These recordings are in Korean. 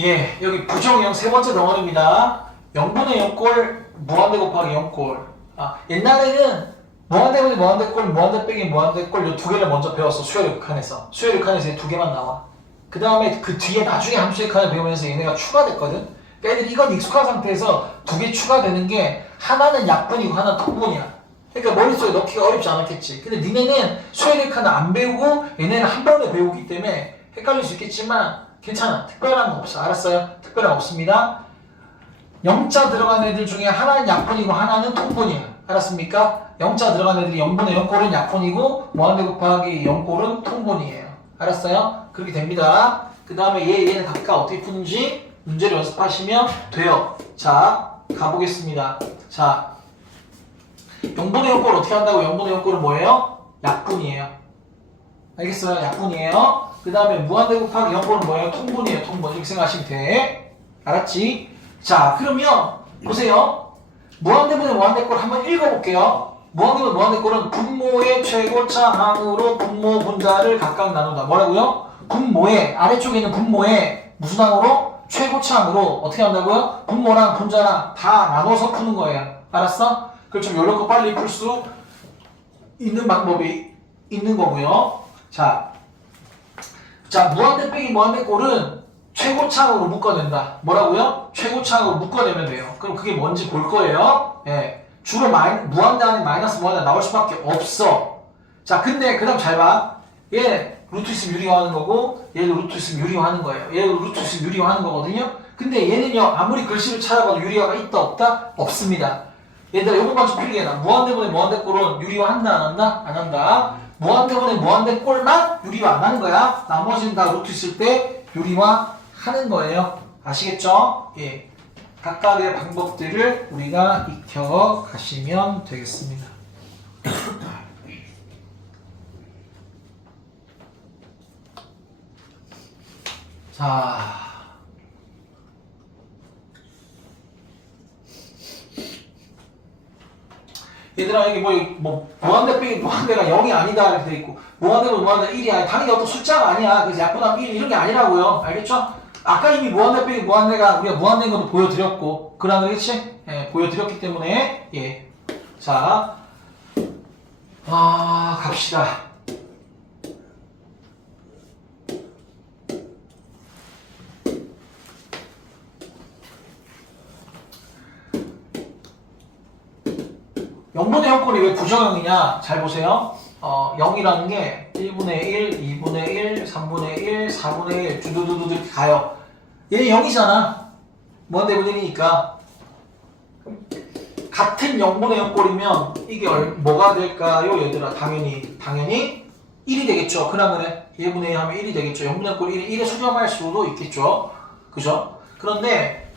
예, 여기 부정형 세 번째 덩어리입니다. 0분의 0꼴 무한대 곱하기 0꼴. 옛날에는 무한대분의 무한대꼴, 무한대 빼기 무한대꼴 요 두 개를 먼저 배웠어. 수열의 극한에서. 수열의 극한에서 이 두 개만 나와. 그 다음에 그 뒤에 나중에 함수의 극한을 배우면서 얘네가 추가됐거든. 그러니까 애들이 이건 익숙한 상태에서 두 개 추가되는 게 하나는 약분이고 하나는 통분이야. 그러니까 머릿속에 넣기가 어렵지 않았겠지. 근데 니네는 수열의 극한을 안 배우고 얘네는 한 번에 배우기 때문에 헷갈릴 수 있겠지만 괜찮아. 특별한 거 없어. 알았어요? 특별한 거 없습니다. 0자 들어간 애들 중에 하나는 약분이고 하나는 통분이야. 알았습니까? 0자 들어간 애들이 0분의 0꼴은 약분이고 무한대 곱하기 0꼴은 통분이에요. 알았어요? 그렇게 됩니다. 그 다음에 얘는 각각 어떻게 푸는지 문제를 연습하시면 돼요. 자, 가보겠습니다. 자, 0분의 0꼴 어떻게 한다고? 0분의 0꼴은 뭐예요? 약분이에요. 알겠어요? 약분이에요. 그 다음에 무한대 곱하기 0꼴은 뭐예요? 통분이에요. 통분. 이렇게 생각하시면 돼. 알았지? 자, 그러면 보세요. 무한대분의 무한대꼴 한번 읽어볼게요. 무한대분의 무한대꼴은 분모의 최고차항으로 분모 분자를 각각 나눈다. 뭐라고요? 분모의 아래쪽에 있는 분모의 무슨 항으로? 최고차항으로 어떻게 한다고요? 분모랑 분자랑 다 나눠서 푸는 거예요. 알았어? 그걸 좀 요런 거 빨리 풀 수 있는 방법이 있는 거고요. 자, 무한대 빼기 무한대꼴은 최고차항으로 묶어낸다. 뭐라고요? 최고차항으로 묶어내면 돼요. 그럼 그게 뭔지 볼 거예요. 예. 주로 무한대 안에 마이너스 무한대 나올 수밖에 없어. 자, 근데 그 다음 잘 봐. 얘 루트 있으면 유리화하는 거고 얘도 루트 있으면 유리화하는 거예요. 얘도 루트 있으면 유리화하는 거거든요. 근데 얘는요, 아무리 글씨를 찾아봐도 유리화가 있다 없다? 없습니다. 얘들아, 요것만 좀 필기해놔. 무한대분의 무한대꼴은 유리화한다 안 한다? 안 한다. 무한대분의 무한대꼴만 유리화 안 하는 거야. 나머지는 다 루트 있을 때 유리화 하는 거예요. 아시겠죠? 예. 각각의 방법들을 우리가 익혀 가시면 되겠습니다. 자. 얘들아, 이게 무한대 빼기 무한대가 0이 아니다 이렇게 돼 있고, 무한대면 무한대 1이 아니야. 당연히 어떤 숫자가 아니야. 그래서 약분하면 1 이런 게 아니라고요. 알겠죠? 아까 이미 무한대 빼기 무한대가 우리가 무한대인 것도 보여드렸고, 그렇지? 예, 보여드렸기 때문에, 예. 자, 갑시다. 영분의 형꼴이 왜 부정형이냐? 잘 보세요. 0이라는 게 1분의 1, 2분의 1, 3분의 1, 4분의 1 두두두두 이렇게 가요. 얘는 0이잖아. 무한대분 1이니까. 같은 0분의 0꼴이면 이게 뭐가 될까요? 얘들아, 당연히 1이 되겠죠. 그러면 1분의 1 하면 1이 되겠죠. 0분의 0꼴 1에 수렴할 수도 있겠죠. 그죠? 그런데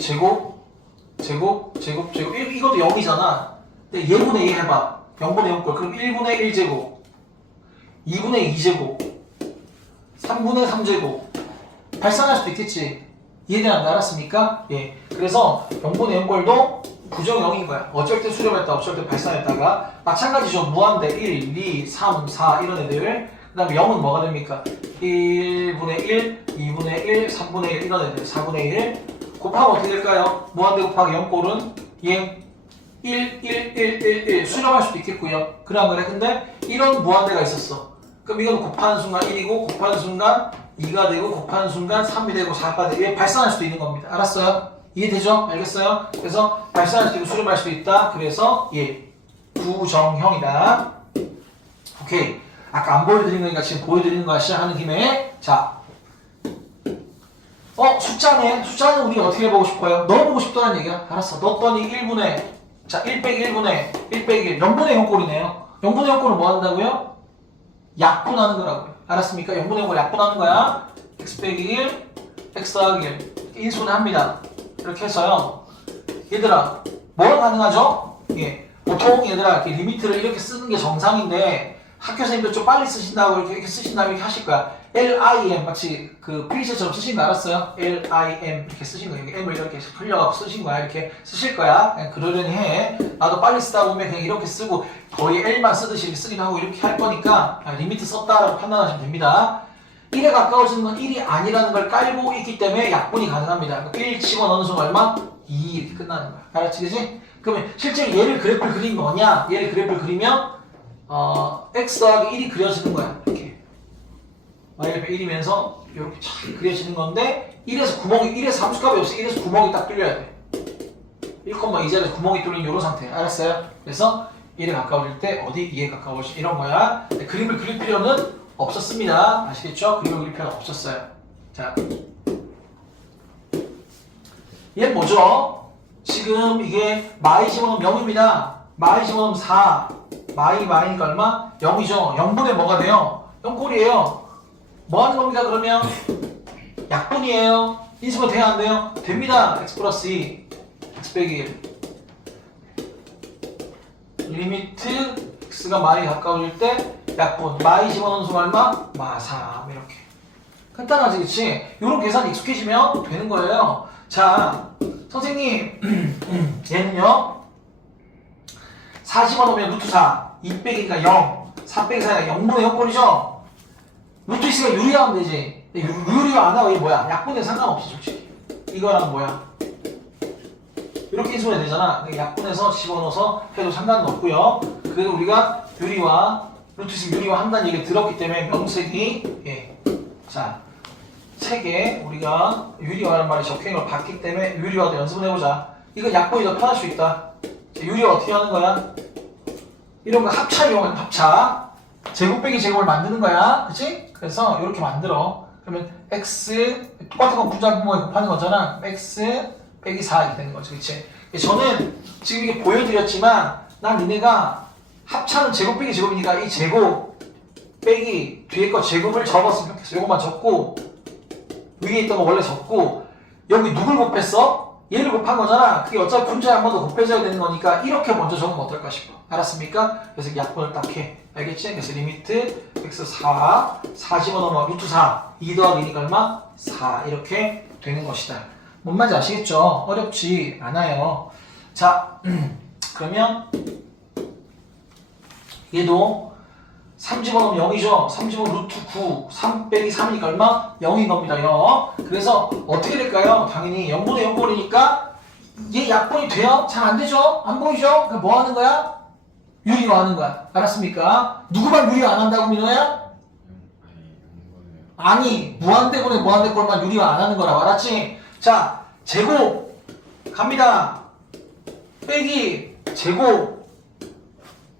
제곱 이것도 0이잖아. 근데 얘분의 2 해봐. 0분의 0꼴. 그럼 1분의 1제곱, 2분의 2제곱, 3분의 3제곱. 발산할 수도 있겠지. 이해되는지 알았습니까? 예. 그래서 0분의 0꼴도 부정형인 거야. 어쩔 때 수렴했다, 어쩔 때 발산했다가. 마찬가지죠. 무한대 1, 2, 3, 4 이런 애들. 그 다음에 0은 뭐가 됩니까? 1분의 1, 2분의 1, 3분의 1 이런 애들. 4분의 1. 곱하면 어떻게 될까요? 무한대 곱하기 0꼴은 얘 1, 1, 1, 1, 1 수렴할 수도 있겠고요. 그래. 근데 이런 무한대가 있었어. 그럼 이건 곱하는 순간 1이고 곱하는 순간 2가 되고 곱하는 순간 3이 되고 4가 되고 발산할 수도 있는 겁니다. 알았어요? 이해되죠? 알겠어요? 그래서 발산할 수도 있고 수렴할 수도 있다. 그래서 부정형이다. 오케이. 아까 안 보여드린 거니까 지금 보여드리는 거 시작하는 김에 자, 숫자네. 숫자는 우리가 어떻게 해보고 싶어요? 넣어보고 싶다는 얘기야. 알았어. 넣었더니 1분의 자, 1 빼기 1분의 1 빼기 1 0분의 0꼴이네요. 0분의 0꼴은 뭐 한다고요? 약분하는 거라고요. 알았습니까? 0분의 0꼴 약분하는 거야. x 빼기 1, x 더하기 1 인수합니다. 이렇게 해서요. 얘들아, 뭐가 가능하죠? 예. 보통 얘들아, 이렇게 리미트를 이렇게 쓰는 게 정상인데 학교 선생님들 좀 빨리 쓰신다고 이렇게 쓰신다고 이렇게 하실 거야. LIM 마치 그 프리셋처럼 쓰신 거 알았어요? LIM 이렇게 쓰신 거예요. M을 이렇게 흘려갖고 쓰신 거야. 이렇게 쓰실 거야. 그냥 그러려니 해. 나도 빨리 쓰다 보면 그냥 이렇게 쓰고 거의 L만 쓰듯이 쓰기도 하고 이렇게 할 거니까 리미트 썼다라고 판단하시면 됩니다. 1에 가까워지는 건 1이 아니라는 걸 깔고 있기 때문에 약분이 가능합니다. 1 집어넣는 순간 얼마? 2 이렇게 끝나는 거야. 알았지, 그지? 그러면 실제로 얘를 그래프를 그리면 뭐냐? 얘를 그래프를 그리면 x 더하기 1이 그려지는 거야. 이렇게 y좌표 1이면서 이렇게 잘 그려지는 건데 1에서 함수값이 없어. 1에서 구멍이 딱 뚫려야 돼. 1,2자리에서 구멍이 뚫린 이런 상태. 알았어요? 그래서 1에 가까워질 때 어디 2에 가까워질 이런 거야. 그림을 그릴 필요는 없었습니다. 아시겠죠? 그림을 그릴 필요는 없었어요. 자, 얘는 뭐죠? 지금 이게 마이 집어넣으면 0입니다. 마이 집어넣으면 4. 마이니까 얼마? 0이죠. 0분의 뭐가 돼요? 0꼴이에요. 뭐 하는 겁니까, 그러면? 약분이에요. 인수가 돼야 안 돼요? 됩니다. x 플러스 2. x 빼기 1. 리미트 x가 마이 가까워질 때 약분. 마이 집어넣는 순간 얼마? 마3. 이렇게. 간단하지, 그치? 요런 계산 익숙해지면 되는 거예요. 자, 선생님, 얘는요, 4 집어넣으면 루트 4, 2 빼기니까 0, 4 빼기 4가 0분의 0꼴이죠? 루트 X가 유리하면 되지. 유리가 안 하고 이게 뭐야? 약분에 상관없어, 솔직히. 이거랑 뭐야? 이렇게 인수해야 되잖아. 약분해서 집어넣어서 해도 상관은 없고요. 그래도 우리가 유리와, 루트 X 유리와 한다는 얘기를 들었기 때문에 명색이, 예. 자, 책에 우리가 유리화라는 말이 적혀있는 걸 봤기 때문에 유리화도 연습을 해보자. 이건 약분이 더 편할 수 있다. 유리화 어떻게 하는 거야? 이런 거 합차 이용하는 합차. 제곱 빼기 제곱을 만드는 거야. 그치? 그래서 이렇게 만들어. 그러면 x 똑같은 건 분자분모에 곱하는 거잖아. x 빼기 4 이렇게 되는 거죠. 그치? 저는 지금 이게 보여드렸지만 난 니네가 합차는 제곱 빼기 제곱이니까 이 제곱 빼기 뒤에 거 제곱을 적었으면 좋겠어. 이것만 적고 위에 있던 거 원래 적고 여기 누굴 곱했어? 얘를 곱한 거잖아. 그게 어차피 분자에 한 번 더 곱해줘야 되는 거니까 이렇게 먼저 적으면 어떨까 싶어. 알았습니까? 그래서 약분을 딱 해. 알겠지? 그래서 리미트 x 4 집어넣으면 루트 4 2 더하기 2니까 얼마? 4 이렇게 되는 것이다. 뭔 말인지 아시겠죠? 어렵지 않아요. 자, 그러면 얘도 3 집어넣으면 0이죠. 3 집어넣으면 루트 9 3 빼기 3이니까 얼마? 0인 겁니다. 0. 그래서 어떻게 될까요? 당연히 0분의 0꼴이니까 얘 약분이 돼요? 잘 안 되죠? 안 보이죠? 그럼 뭐 하는 거야? 유리화 하는 거야. 알았습니까? 누구만 유리화 안 한다고 민호야? 아니, 무한대분의 무한대꼴만 유리화 안 하는 거라고. 알았지? 자, 제곱 갑니다. 빼기 제곱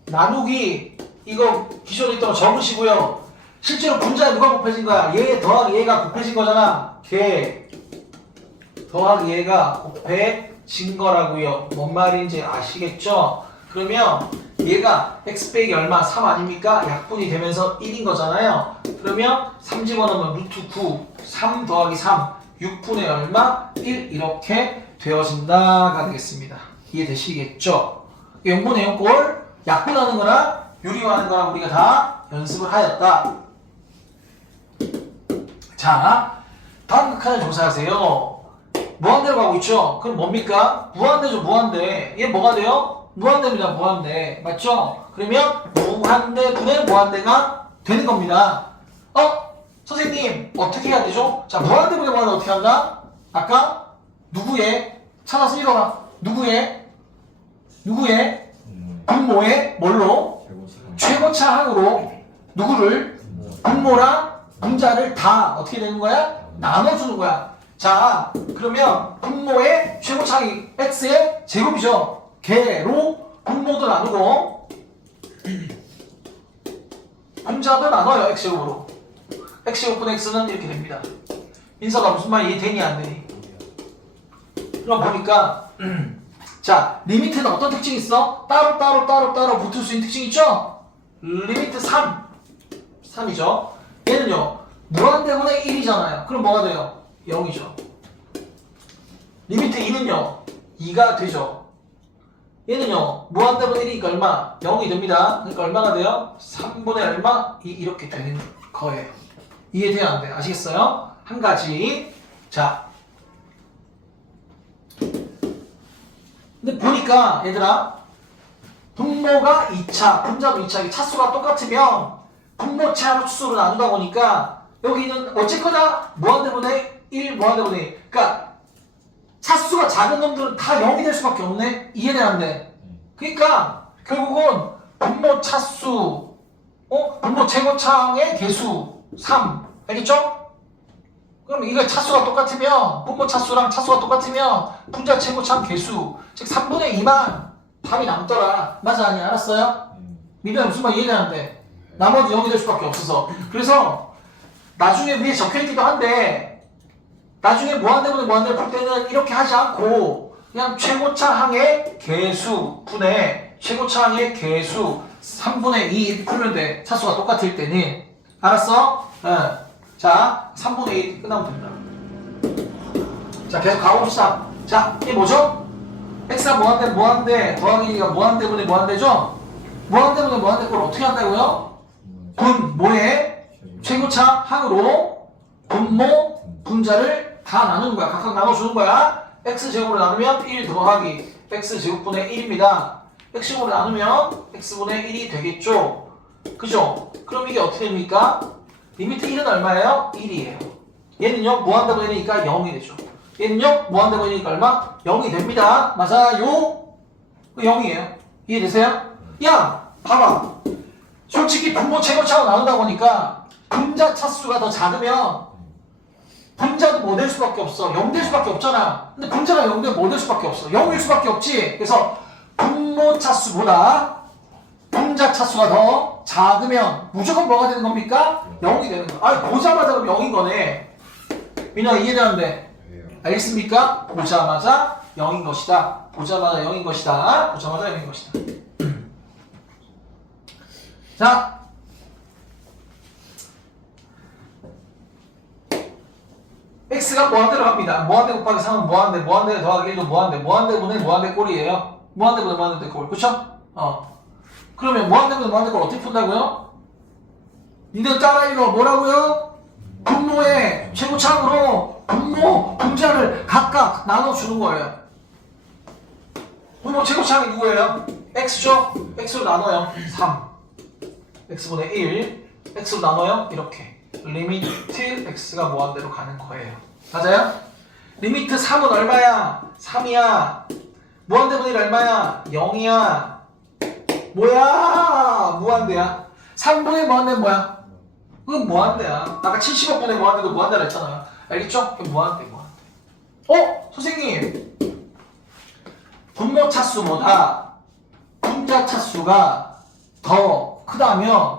나누기 이거 기존에 있던 거 적으시고요. 실제로 분자에 누가 곱해진 거야? 얘 더하기 얘가 곱해진 거잖아. 걔 더하기 얘가 곱해진 거라고요. 뭔 말인지 아시겠죠? 그러면 얘가 x 빼기 얼마? 3 아닙니까? 약분이 되면서 1인 거잖아요. 그러면 3 집어넣으면 루트 9 3 더하기 3 6분의 얼마? 1 이렇게 되어진다가 되겠습니다. 이해되시겠죠? 0분의 0꼴 약분하는 거랑 유리화하는 거랑 우리가 다 연습을 하였다. 자, 다음 극한을 조사하세요. 무한대로 가고 있죠? 그럼 뭡니까? 무한대죠, 무한대. 얘 뭐가 돼요? 무한대입니다, 무한대. 맞죠? 그러면 무한대 분의 무한대가 되는 겁니다. 선생님, 어떻게 해야 되죠? 자, 무한대 분의 무한대 어떻게 한다? 아까 누구의? 찾아서 읽어봐. 누구의? 분모의 뭘로? 최고차항으로 누구를? 분모랑 분자를 다 어떻게 되는 거야? 나눠주는 거야. 자, 그러면 분모의 최고차항이 x의 제곱이죠. 걔로 분모도 나누고 분자도 나눠요. x제곱으로. x제곱분의 x는 이렇게 됩니다. 민서가 무슨 말 이해되니 안 되니? 그럼 보니까 자, 리미트는 어떤 특징이 있어? 따로 붙을 수 있는 특징이 있죠? 리미트 3이죠. 얘는요, 무한대분의 1이잖아요. 그럼 뭐가 돼요? 0이죠. 리미트 2는요, 2가 되죠. 얘는요, 무한대분의 1이니까 얼마? 0이 됩니다. 그러니까 얼마가 돼요? 3분의 얼마? 2 이렇게 되는 거예요. 이해돼야 안 돼? 아시겠어요? 한 가지. 자, 근데 보니까 얘들아 분모가 2차, 분자도 2차, 차수가 똑같으면 분모차로 추수로 나누다 보니까 여기는 어쨌거나 무한대분의 1 무한대분의 1. 그러니까 차수가 작은 놈들은 다 0이 될 수밖에 없네. 이해되는데. 그러니까 결국은 분모 차수, 분모 최고차항의 개수 3. 알겠죠? 그럼 이거 차수가 똑같으면 분모 차수랑 차수가 똑같으면 분자 최고차항 개수 즉 3분의 2만 답이 남더라. 맞아 아니야? 알았어요? 민규야 무슨 말 이해되는데 나머지 0이 될 수밖에 없어서. 그래서 나중에 위에 적혀있기도 한데 나중에 무한대분의 무한대를 풀 때는 이렇게 하지 않고 그냥 최고차항의 개수 분의 최고차항의 개수 3분의 2 이렇게 풀면 돼. 차수가 똑같을 때는. 알았어? 응. 자 3분의 1 끝나면 된다. 자 계속 가봅시다. 자 이게 뭐죠? x가 무한대 더하기 2가 무한대분의 무한대죠? 무한대분의 무한대 꼴 어떻게 한다고요? 뭐에? 최고차항으로 분모 분자를 다 나누는 거야. 각각 나눠주는 거야. x제곱으로 나누면 1 더하기 x제곱분의 1입니다. x제곱으로 나누면 x분의 1이 되겠죠? 그죠? 그럼 이게 어떻게 됩니까? 리미트 1은 얼마예요? 1이에요. 얘는요 무한대분이니까 0이 되죠. 얘는요 무한대분이니까 얼마? 0이 됩니다. 맞아요? 0이에요. 이해되세요? 야 봐봐. 솔직히 분모 최고차로 나눈다 보니까 분자 차수가 더 작으면 분자도 뭐 될 수밖에 없어. 0 될 수밖에 없잖아. 근데 분자가 0 되면 뭐 될 수밖에 없어. 0일 수밖에 없지. 그래서 분모 차수보다 분자 차수가 더 작으면 무조건 뭐가 되는 겁니까? 0이 되는 거야. 아니 보자마자 그럼 0인 거네. 민아 이해되는데 알겠습니까? 보자마자 0인 것이다. 보자마자 0인 것이다. 보자마자 0인 것이다. 자 x가 무한대로 갑니다. 무한대 곱하기 3은 무한대, 무한대 더하기 1도 무한대, 무한대분의 무한대 꼴이에요. 무한대분의 무한대 꼴, 그쵸? 그러면 무한대분의 무한대 꼴 어떻게 푼다고요? 니들 따라 읽어. 뭐라고요? 분모의 최고차항으로 분모 분자를 각각 나눠주는 거예요. 분모 최고차항이 누구예요? x죠? x로 나눠요. 3 x분의 1 x로 나눠요. 이렇게 리미트 x가 무한대로 가는 거예요. 맞아요? 리미트 3은 얼마야? 3이야. 무한대분의 1 얼마야? 0이야. 뭐야? 무한대야. 3분의 무한대 뭐야? 그건 무한대야. 아까 70억 분의 무한대도 무한대라 했잖아요. 알겠죠? 무한대. 선생님 분모 차수보다 분자 차수가 더 크다면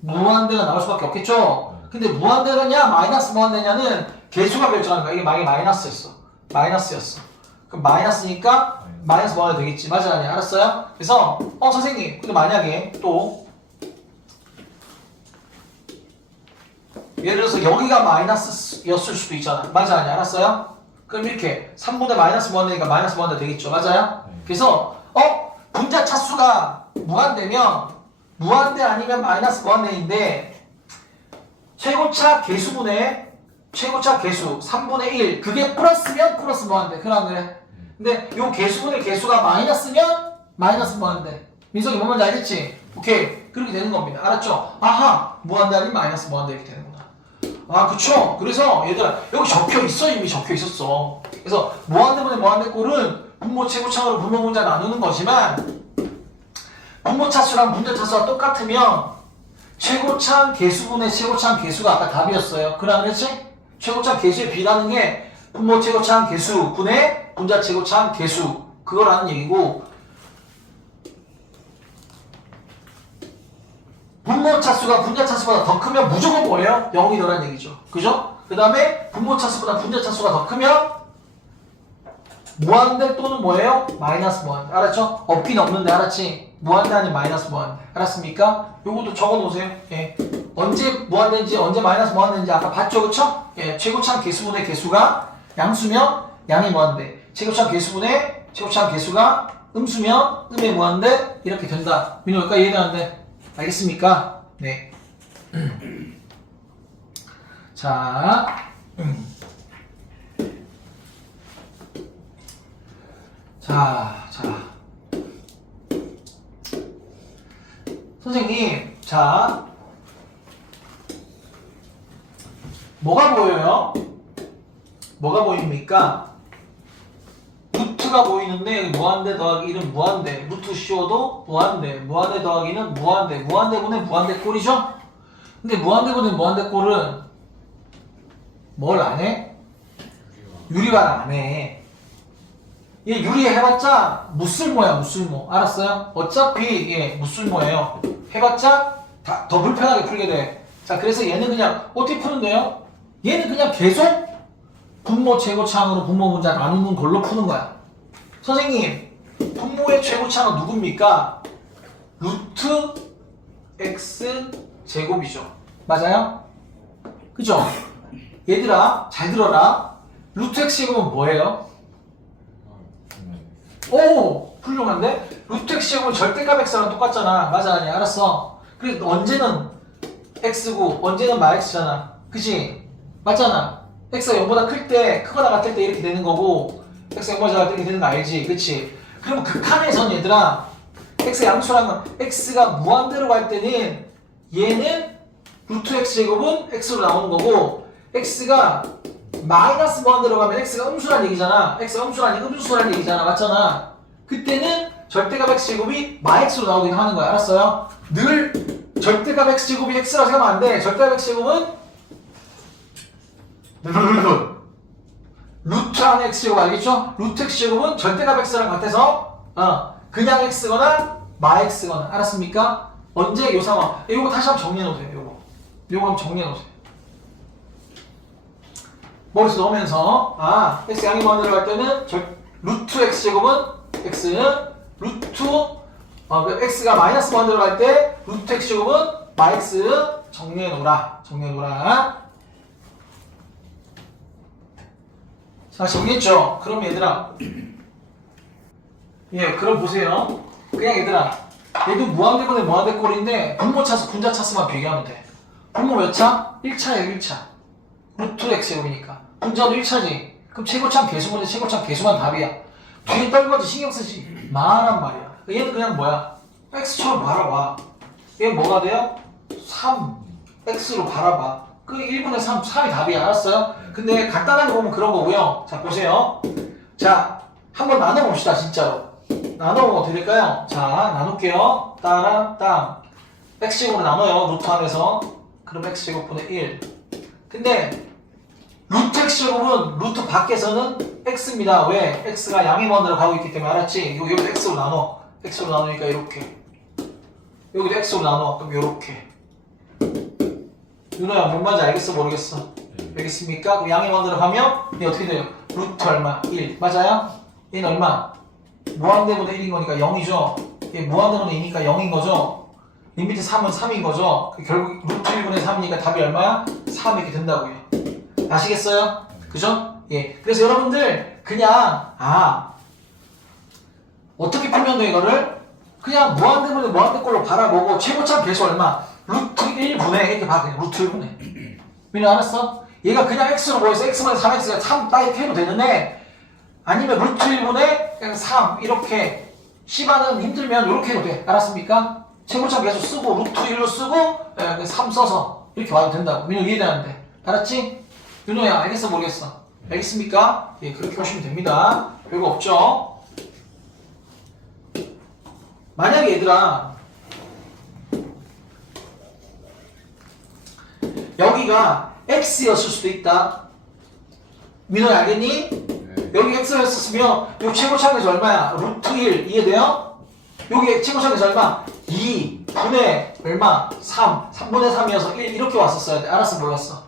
무한대가 나올 수밖에 없겠죠? 근데 무한대냐 마이너스 무한대냐는 개수가 결정하는 거야. 이게 만약에 마이너스였어. 마이너스였어. 그럼 마이너스니까 마이너스 무한대 되겠지. 맞아 아니야? 알았어요? 그래서 선생님 근데 만약에 또 예를 들어서 여기가 마이너스였을 수도 있잖아. 맞아 아니야? 알았어요? 그럼 이렇게 3분의 마이너스 무한대니까 마이너스 무한대 되겠죠. 맞아요? 그래서 분자 차수가 무한대면 무한대 아니면 마이너스 무한대인데 최고차 개수분의 최고차 개수 3분의 1 그게 플러스면 플러스 무한대. 그래. 근데 요 개수분의 개수가 마이너스면 마이너스 무한대. 민석이 뭔 말인지 알겠지? 오케이. 그렇게 되는 겁니다. 알았죠? 아하 무한대 아니면 마이너스 무한대 이렇게 되는구나. 아 그쵸? 그래서 얘들아 여기 적혀있어. 이미 적혀있었어. 그래서 무한대분의 무한대 꼴은 분모 최고차항으로 분모 분자 나누는 거지만 분모 차수랑 분자 차수가 똑같으면 최고차항 개수분의 최고차항 개수가 아까 답이었어요. 그랬지? 최고차항 개수에 비례하는 게 분모 최고차항 개수 분의 분자 최고차항 개수 그거라는 얘기고 분모 차수가 분자 차수보다 더 크면 무조건 뭐예요? 0이더란 얘기죠. 그죠? 그 다음에 분모 차수보다 분자 차수가 더 크면 무한대 또는 뭐예요? 마이너스 무한대. 알았죠? 없긴 없는데 알았지? 무한대 아닌 마이너스 무한대. 알았습니까? 요것도 적어놓으세요. 예. 언제 무한대인지 언제 마이너스 무한대인지 아까 봤죠? 그쵸? 예. 최고차항 개수분의 개수가 양수면 양의 무한대. 최고차항 개수분의 최고차항 개수가 음수면 음의 무한대. 이렇게 된다. 민호 여기까지 이해되는데 알겠습니까? 네. 자. 선생님, 뭐가 보여요? 뭐가 보입니까? 루트가 보이는데 여기 무한대 더하기 1은 무한대, 루트 씌워도 무한대, 무한대 더하기는 무한대, 무한대분의 무한대꼴이죠? 근데 무한대분의 무한대꼴은 뭘 안 해? 유리화를 안 해. 얘 유리해봤자 무쓸모야, 무쓸모. 알았어요? 어차피 얘 무쓸모예요. 해봤자 더 불편하게 풀게 돼. 자, 그래서 얘는 그냥 어떻게 푸는데요? 얘는 그냥 계속 분모 최고차항으로 분모 분자 나누는 걸로 푸는 거야. 선생님, 분모의 최고차항은 누굽니까? 루트 x 제곱이죠. 맞아요? 그죠? 얘들아, 잘 들어라. 루트 x 제곱은 뭐예요? 오! 훌륭한데? 루트 x 제곱은 절대값 x랑 똑같잖아. 맞아, 아니? 알았어. 그래서 언제는 x고 언제는 마x잖아. 그치? 맞잖아. x가 0보다 클 때, 크거나 같을 때 이렇게 되는 거고 x가 0보다 작을 때 이렇게 되는 거 알지? 그치? 그럼 극한에선 얘들아 x 양수라는 건 x가 무한대로 갈 때는 얘는 루트 x 제곱은 x로 나오는 거고 x가 마이너스 무한대로 가면 x가 음수란 얘기잖아. x가 음수란 음수란 얘기잖아. 맞잖아. 그때는 절대값 x 제곱이 마x로 나오긴 하는 거야. 알았어요? 늘 절대값 x 제곱이 x라고 생각하면 안 돼. 절대값 x 제곱은 루트 안에 x 제곱 알겠죠? 루트 x 제곱은 절대값 x랑 같아서 그냥 x거나 마 x거나. 알았습니까? 언제 요 상황. 이거 다시 한번 정리해 놓으세요. 요거 한번 정리해 놓으세요. 머릿속에 넣으면서 x 양이 무한대로 갈 때는 루트 x 제곱은 x, 루트 x가 마이너스 무한대로 갈 때 루트 x 제곱은 마 x. 정리해 놓으라. 정리해 놓으라. 자, 정리했죠? 그럼 얘들아, 예, 그럼 보세요. 그냥 얘들아, 얘도 무한대분의 무한대꼴인데 분모 차수, 분자 차수만 비교하면 돼. 분모 몇 차? 1차예요, 1차. 루트 x 제곱이니까. 분자도 1차지. 그럼 최고차항 개수분의 최고차항 개수만 답이야. 뒤에 떨거지 신경 쓰지 마란 말이야. 얘는 그냥 뭐야? x처럼 바라봐. 얘는 뭐가 돼요? 3x로 바라봐. 그 1분의 3, 3이 답이야. 알았어요? 근데 간단하게 보면 그런 거고요. 자, 보세요. 자, 한번 나눠봅시다. 진짜로. 나눠보면 어떻게 될까요? 자, 나눌게요. 따란, 땅. x제곱으로 나눠요. 루트 안에서. 그럼 x제곱분의 1. 근데 루트 x제곱은 루트 밖에서는 x입니다. 왜? x가 양의 무한대로 가고 있기 때문에. 알았지? 여기도 x로 나눠. x로 나누니까 이렇게. 여기도 x로 나눠. 그럼 요렇게. 윤호야, 뭔 말인지 알겠어? 모르겠어? 알겠습니까? 그럼 양의 무한대로 가면 얘 어떻게 돼요? 루트 얼마? 1. 맞아요? 얘는 얼마? 무한대분의 1인 거니까 0이죠? 얘 무한대분의 2니까 0인 거죠? 이 밑에 3은 3인 거죠? 결국 루트 1분의 3이니까 답이 얼마야? 3 이렇게 된다고요. 아시겠어요? 그죠? 예. 그래서 여러분들 그냥 어떻게 풀면 돼 이거를? 그냥 무한대분의 무한대꼴로 바라보고 최고차항 개수 얼마? 루트 1분의 이렇게 봐. 그냥 루트 1분의. 민호 알았어? 얘가 그냥 x로 보여서 x분의 3x가 3 딱 이렇게 해도 되는데 아니면 루트 1분의 그냥 3 이렇게 C반은 힘들면 이렇게 해도 돼. 알았습니까? 최고차항 개수 쓰고 루트 1로 쓰고 3 써서 이렇게 와도 된다고. 민호 이해되는데. 알았지? 윤호야 알겠어 모르겠어? 알겠습니까? 예, 그렇게 보시면 됩니다. 별거 없죠? 만약에 얘들아 여기가 x였을 수도 있다. 민호야 알겠니? 네. 여기 x였었으면 요 최고차항에서 얼마야? 루트 1 이해돼요? 여기 최고차항에서 얼마? 2분의 얼마? 3 3분의 3이어서 1 이렇게 왔었어야 돼. 알았어 몰랐어?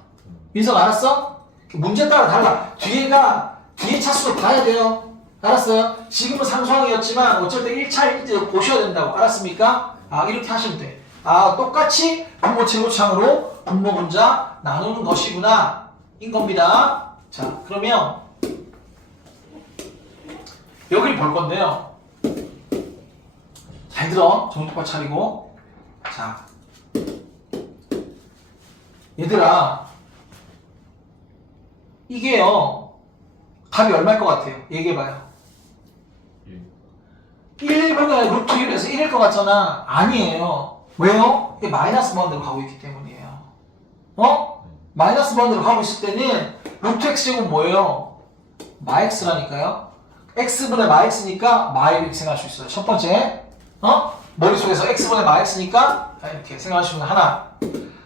민석 알았어? 문제 따라 달라. 뒤에 차수를 봐야 돼요. 알았어요? 지금은 상수항이었지만 어쩔 때 1차 1대 보셔야 된다고. 알았습니까? 이렇게 하시면 돼. 똑같이 분모 최고차항으로 분모 분자 나누는 것이구나 인 겁니다. 자, 그러면 여기를 볼 건데요. 잘 들어. 정신 똑바로 차리고. 자, 얘들아 이게요 답이 얼마일 것 같아요? 얘기해봐요. 1분의 루트 1에서 1일 것 같잖아. 아니에요. 왜요? 이게 마이너스 무한대로 가고 있기 때문이에요. 마이너스 무한대로 가고 있을 때는 루트 x제곱 뭐예요? 마x라니까요. x분의 마x니까 마이 이렇게 생각할 수 있어요. 첫 번째 머릿속에서 x분의 마x니까 이렇게 생각하시면 하나.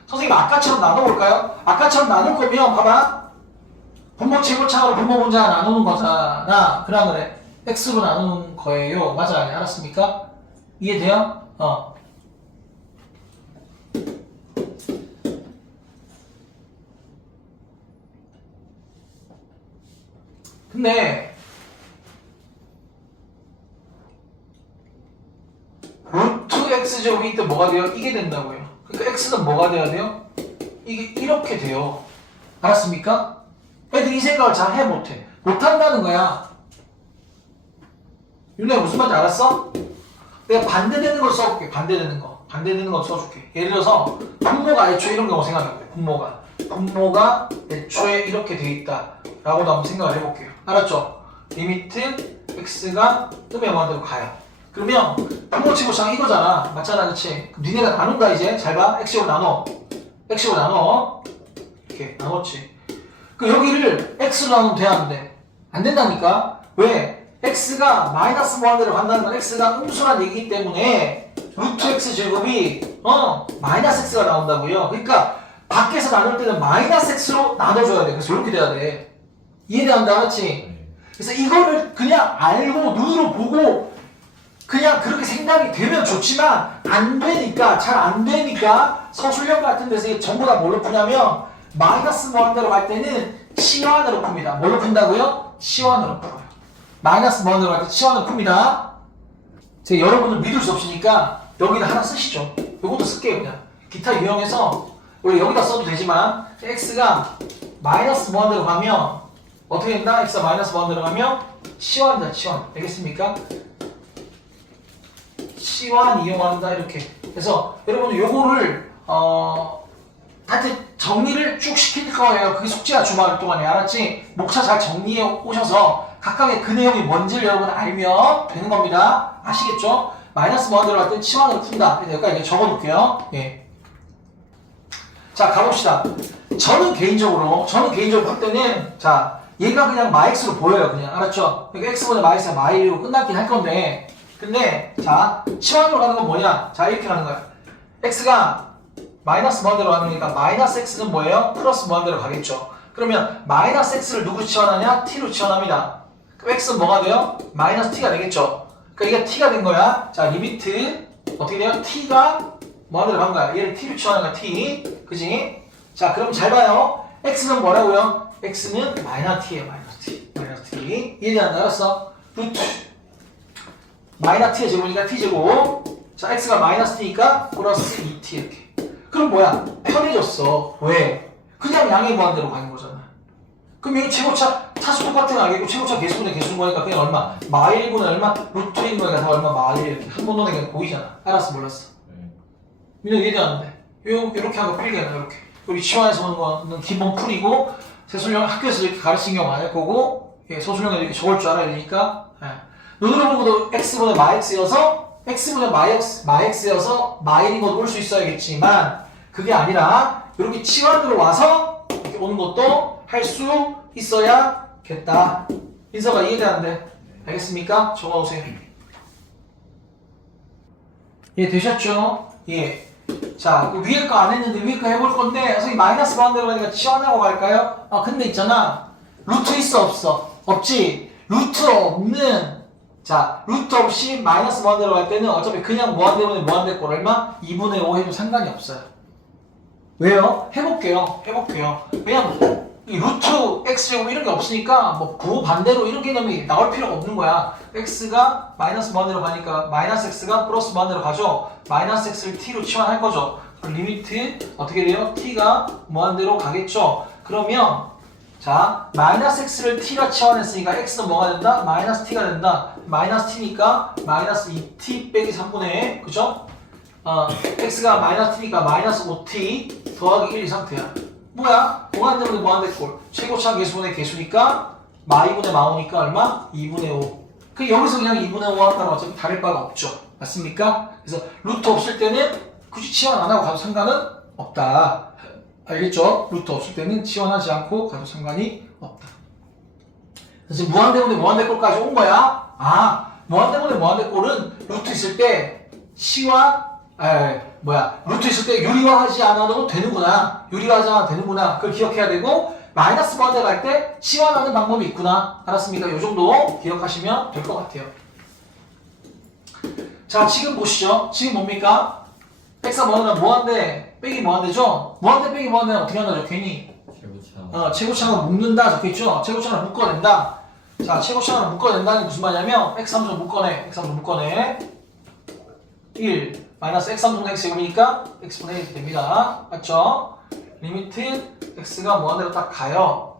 선생님 아까처럼 나눠볼까요? 아까처럼 나눌 거면 봐봐. 분모 제곱창으로 분모 분자 나누는 거잖아. 그래. x로 나누는 거예요. 맞아, 아니 알았습니까? 이해돼요? 근데 루트 x제곱이 때 뭐가 돼요? 이게 된다고요. 그러니까 x는 뭐가 돼야 돼요? 이게 이렇게 돼요. 알았습니까? 애들이 이 생각을 잘 해 못해. 못한다는 거야. 윤호야 무슨 말인지 알았어? 내가 반대되는 걸 써볼게. 반대되는 거 써줄게. 예를 들어서 분모가 애초에 이런 경우 생각해볼게. 분모가 애초에 이렇게 돼 있다 라고도 한번 생각을 해볼게요. 알았죠? 리미트 x가 음의 무한대로 가요. 그러면 분모 제곱창 이거잖아. 맞잖아, 그치? 그럼 니네가 나눈다 이제. 잘 봐. x로 나눠. 이렇게 나눴지. 그 여기를 x로 나누면 돼, 안 돼? 안 된다니까? 왜? x가 마이너스 무한대로 간다는 건 x가 음수란 얘기이기 때문에 루트 x 제곱이 마이너스 x가 나온다고요. 그러니까 밖에서 나눌 때는 마이너스 x로 나눠줘야 돼. 그래서 이렇게 돼야 돼. 이해된다, 그렇지? 그래서 이거를 그냥 알고 눈으로 보고 그냥 그렇게 생각이 되면 좋지만 안 되니까, 잘 안 되니까 서술형 같은 데서 전부 다 뭘로 푸냐면 마이너스 무한대로 갈 때는 치환으로 풉니다. 뭘로 푼다고요? 치환으로 풀어요. 마이너스 무한대로 갈 때 치환으로 풉니다. 제가 여러분을 믿을 수 없으니까 여기다 하나 쓰시죠. 요것도 쓸게요. 그냥 기타 유형에서 원래 여기다 써도 되지만 x가 마이너스 무한대로 가면 어떻게 된다? x가 마이너스 무한대로 가면 치환이다. 치환. 알겠습니까? 치환 이용한다. 이렇게. 그래서 여러분 요거를 하여튼 정리를 쭉 시킬 거예요. 그게 숙제야. 주말 동안에. 알았지? 목차 잘 정리해 오셔서 각각의 그 내용이 뭔지를 여러분 알면 되는 겁니다. 아시겠죠? 마이너스 무한대로 갈 때 치환으로 푼다. 여기까지 이제 적어 놓을게요. 예. 자, 가봅시다. 저는 개인적으로 풀 때는, 자, 얘가 그냥 마x로 보여요. 그냥. 알았죠? 그러니까 x분의 마x가 마이로 끝났긴 할 건데, 근데, 자, 치환으로 가는 건 뭐냐? 자, 이렇게 가는 거야. x가 마이너스 무한대로 가니까 마이너스 x는 뭐예요? 플러스 무한대로 가겠죠. 그러면 마이너스 x를 누구로 치환하냐? t로 치환합니다. 그럼 x는 뭐가 돼요? 마이너스 t가 되겠죠. 그러니까 이게 t가 된 거야. 자, 리미트 어떻게 돼요? t가 무한대로 간 거야. 얘를 t로 치환하는 거야. t. 그지? 자, 그럼 잘 봐요. x는 뭐라고요? x는 마이너스 t예요. 마이너스 t. 이해되나? 알았어? 루트 마이너스 t의 제곱이니까 t제곱. 자, x가 마이너스 t니까 플러스 2t 이렇게. 그럼 뭐야? 편해졌어. 왜? 그냥 양의 무한대로 가는 거잖아. 그럼 여기 최고차 차수 똑같은 거 알겠고 최고차 개수분의 개수인 거니까 그냥 얼마? 마일분의 얼마? 루트인 거니까 다 얼마? 마일 이렇게. 한 번 넣는 게 보이잖아. 알았어 몰랐어? 민호 이해되는데? 이렇게 하고 풀리겠나 이렇게. 여기 치환에서 오는 거는 기본 풀이고 세술형 학교에서 이렇게 가르친 경우 안 할 거고 소술형에 이렇게 적을 줄 알아야 되니까 눈으로 보고도 x분의 마x여서 x분의 마x여서 마일인 것도 올 수 있어야겠지만 그게 아니라 이렇게 치환으로 와서 이렇게 오는 것도 할 수 있어야겠다. 인서가 이해되는데 알겠습니까? 적어놓으세요. 예, 되셨죠? 예. 자, 그 위에 거 안 했는데 위에 거 해볼 건데 선생님 마이너스 바운드로 가니까 치환하고 갈까요? 근데 있잖아. 루트 있어 없어? 없지? 루트 없는 자, 루트 없이 마이너스 무한대로 갈 때는 어차피 그냥 무한대분의 무한대 꼴 얼마? 2분의 5 해도 상관이 없어요. 왜요? 해볼게요. 왜냐면 이 루트 x제곱 이런 게 없으니까 뭐 부호 반대로 이런 개념이 나올 필요가 없는 거야. x가 마이너스 무한대로 가니까 마이너스 x가 플러스 무한대로 가죠. 마이너스 x를 t로 치환할 거죠. 그럼 리미트 어떻게 돼요? t가 무한대로 가겠죠. 그러면 자, 마이너스 x를 t가 치환했으니까 x는 뭐가 된다? 마이너스 t가 된다. 마이너스 t니까 마이너스 2t 빼기 3분의 그죠? x가 마이너스 t니까 마이너스 5t 더하기 1 이 상태야. 뭐야? 무한대분의 무한대꼴 최고차 개수분의 개수니까 마이분의 마오니까 얼마? 2분의 5. 그 여기서 그냥 2분의 5 한다면 어차피 다를 바가 없죠. 맞습니까? 그래서 루트 없을 때는 굳이 치환 안 하고 가도 상관은 없다. 알겠죠? 루트 없을 때는 치환하지 않고 가도 상관이 없다. 그래서 무한대분의 무한대꼴까지 온 거야. 아, 무한대분의 무한대꼴은 루트 있을 때 루트 있을 때 유리화하지 않아도 되는구나. 유리화하지 않아도 되는구나. 그걸 기억해야 되고, 마이너스 무한대 갈 때 치환하는 방법이 있구나. 알았습니까? 이 정도 기억하시면 될 것 같아요. 자, 지금 보시죠. 지금 뭡니까? 백사 무한대 빼기 무한대죠? 무한대 빼기 무한대는 어떻게 한다죠? 괜히 최고차항을 묶는다 적혀있죠? 최고차항을 묶어낸다. 자, 최고차항을 묶어낸다는 게 무슨 말이냐면 x3조 묶어내 1 마이너스 x3는 x제곱이니까 x분의 1 됩니다. 맞죠? 리미트 x가 무한대로 딱 가요.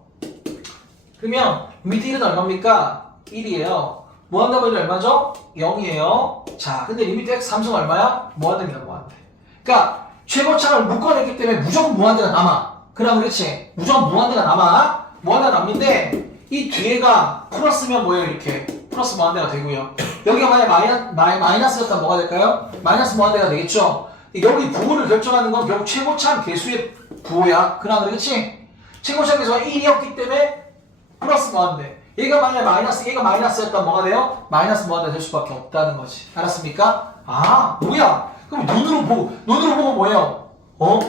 그러면 리미트 1은 얼마입니까? 1이에요. 무한대분이 얼마죠? 0이에요. 자, 근데 리미트 x3은 얼마야? 무한대입니다. 무한대. 그러니까 최고차를 묶어냈기 때문에 무조건 무한대가 남아. 그렇지? 무조건 무한대가 남아. 무한대가 남는데 이 뒤에가 플러스면 뭐예요? 이렇게 플러스 무한대가 되고요. 여기가 만약 마이너스였다면 뭐가 될까요? 마이너스 무한대가 되겠죠? 여기 부호를 결정하는 건 결국 최고차항 개수의 부호야. 그렇지? 최고차항 개수가 1이었기 때문에 플러스 무한대. 얘가 마이너스였다면 뭐가 돼요? 마이너스 무한대가 될 수밖에 없다는 거지. 알았습니까? 아, 뭐야? 그럼 눈으로 보고 뭐예요?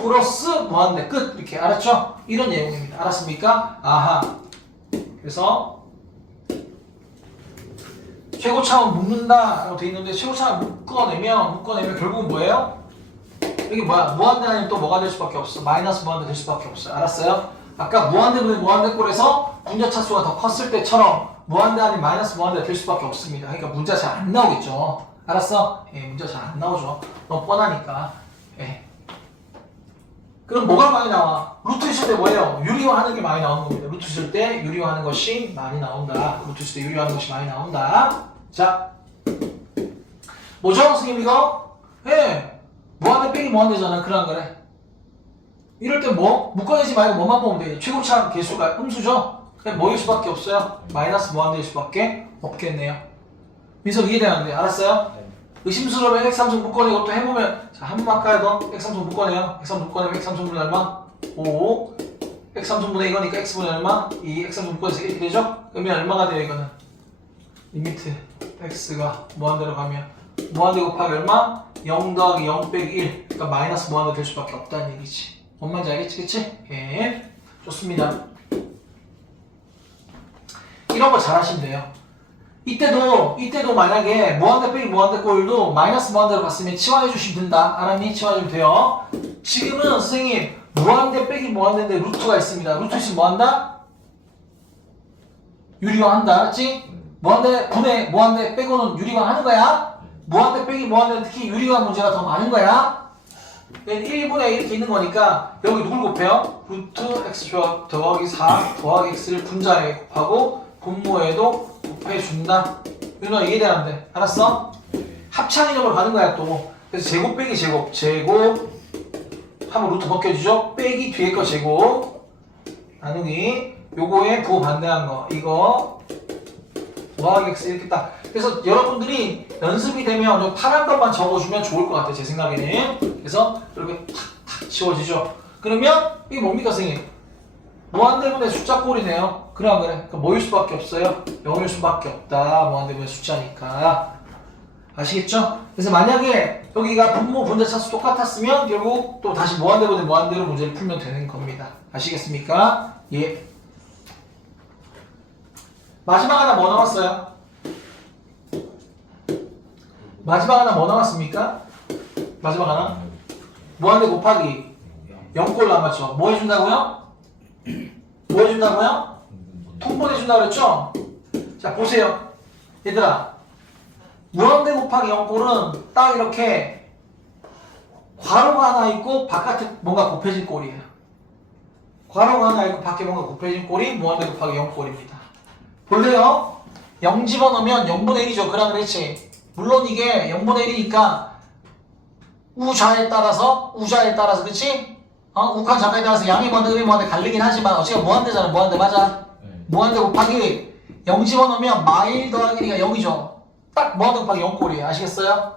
플러스 무한대 끝. 이렇게 알았죠? 이런 내용입니다. 알았습니까? 아하. 그래서 최고차항 묶는다 라고 돼 있는데 최고차항 묶어내면 결국은 뭐예요? 여기 뭐야? 무한대 아니면 또 뭐가 될 수밖에 없어. 마이너스 무한대 될 수밖에 없어요. 알았어요? 아까 무한대분의 무한대꼴에서 분자차수가 더 컸을 때처럼 무한대 아니면 마이너스 무한대 될 수밖에 없습니다. 그러니까 문제가 잘 안 나오겠죠. 알았어? 예, 문제가 잘 안 나오죠. 너무 뻔하니까. 예. 그럼 뭐가 많이 나와? 루트 있을 때 뭐예요? 유리화하는 게 많이 나오는 겁니다. 루트 있을 때 유리화하는 것이 많이 나온다. 루트 있을 때 유리화하는 것이 많이 나온다. 자, 뭐죠, 선생님 이거? 예, 무한대 빼기 무한대잖아. 그래. 이럴 때 뭐? 묶어내지 말고 뭐만 보면 돼. 최고차항 개수가 음수죠? 그냥 뭐일 수밖에 없어요? 마이너스 무한대일 수밖에 없겠네요. 민석 이해되는데 알았어요? 의심스러우면 x3성 묶어내고 또 해보면 자, 한 번만 할까요? x3성 묶어내요. x3 묶어내면 x3성분의 얼마? 5 x3성분의 이거니까 x분의 얼마? 2 x3성 묶어내서 이렇게 되죠? 그러면 얼마가 돼요 이거는? 리미트 x가 무한대로 가면 무한대 곱하기 얼마? 0 더하기 0 빼기 1 그러니까 마이너스 무한대 될 수밖에 없다는 얘기지. 뭔 말인지 알겠지? 그치? 예, 좋습니다. 이런 거 잘 하시면 돼요. 이때도 만약에 무한대 빼기 무한대 꼴도 마이너스 무한대로 갔으면 치환해 주시면 된다. 알았니? 치환해 주면 돼요. 지금은 선생님 무한대 빼기 무한대인데 루트가 있습니다. 루트 있으면 뭐한다? 유리화한다. 알았지? 무한대 분의 무한대 빼고는 유리화 하는 거야. 무한대 빼기 무한대는 특히 유리화 문제가 더 많은 거야. 1분의 이렇게 있는 거니까 여기 누굴 곱해요? 루트 x 더하기 4 더하기 x를 분자에 곱하고 분모에도 곱해준다. 이거 이해되는데 알았어? 합창이념을 받은 거야 또. 그래서 제곱 빼기 제곱 하면 루트 벗겨주죠? 빼기 뒤에 거 제곱 나누기 요거에 부호 반대한 거 이거 더하기 x 이렇게 딱. 그래서 여러분들이 연습이 되면 좀 파란 것만 적어주면 좋을 것 같아요. 제 생각에는. 그래서 이렇게 탁탁 지워지죠. 그러면 이게 뭡니까 선생님? 무한대분의 숫자 꼴이네요. 그래. 그러니까 뭐일 수밖에 없어요? 0일 수밖에 없다. 무한대분의 숫자니까. 아시겠죠? 그래서 만약에 여기가 분모 분자 차수 똑같았으면 결국 또 다시 무한대분의 무한대로 문제를 풀면 되는 겁니다. 아시겠습니까? 예. 마지막 하나 뭐 남았어요? 마지막 하나 뭐 남았습니까? 마지막 하나? 무한대 곱하기 0꼴 남았죠. 뭐 해준다고요? 뭐 해준다고요? 통분해준다고 그랬죠? 자 보세요 얘들아, 무한대 곱하기 0꼴은 딱 이렇게 괄호가 하나 있고 바깥에 뭔가 곱해진 꼴이에요. 괄호가 하나 있고 밖에 뭔가 곱해진 꼴이 무한대 곱하기 0꼴입니다. 볼래요? 0 집어넣으면 0분의 1이죠. 그렇지? 물론 이게 0분의 1이니까 우자에 따라서 그치? 우칸 작가에 따라서 양의 무한대, 음의 무한대 갈리긴 하지만 어차피 무한대잖아. 무한대 맞아? 무한대 곱하기 0 집어넣으면 마일 더하기 1이 0이죠. 딱 무한대 곱하기 0꼴이에요. 아시겠어요?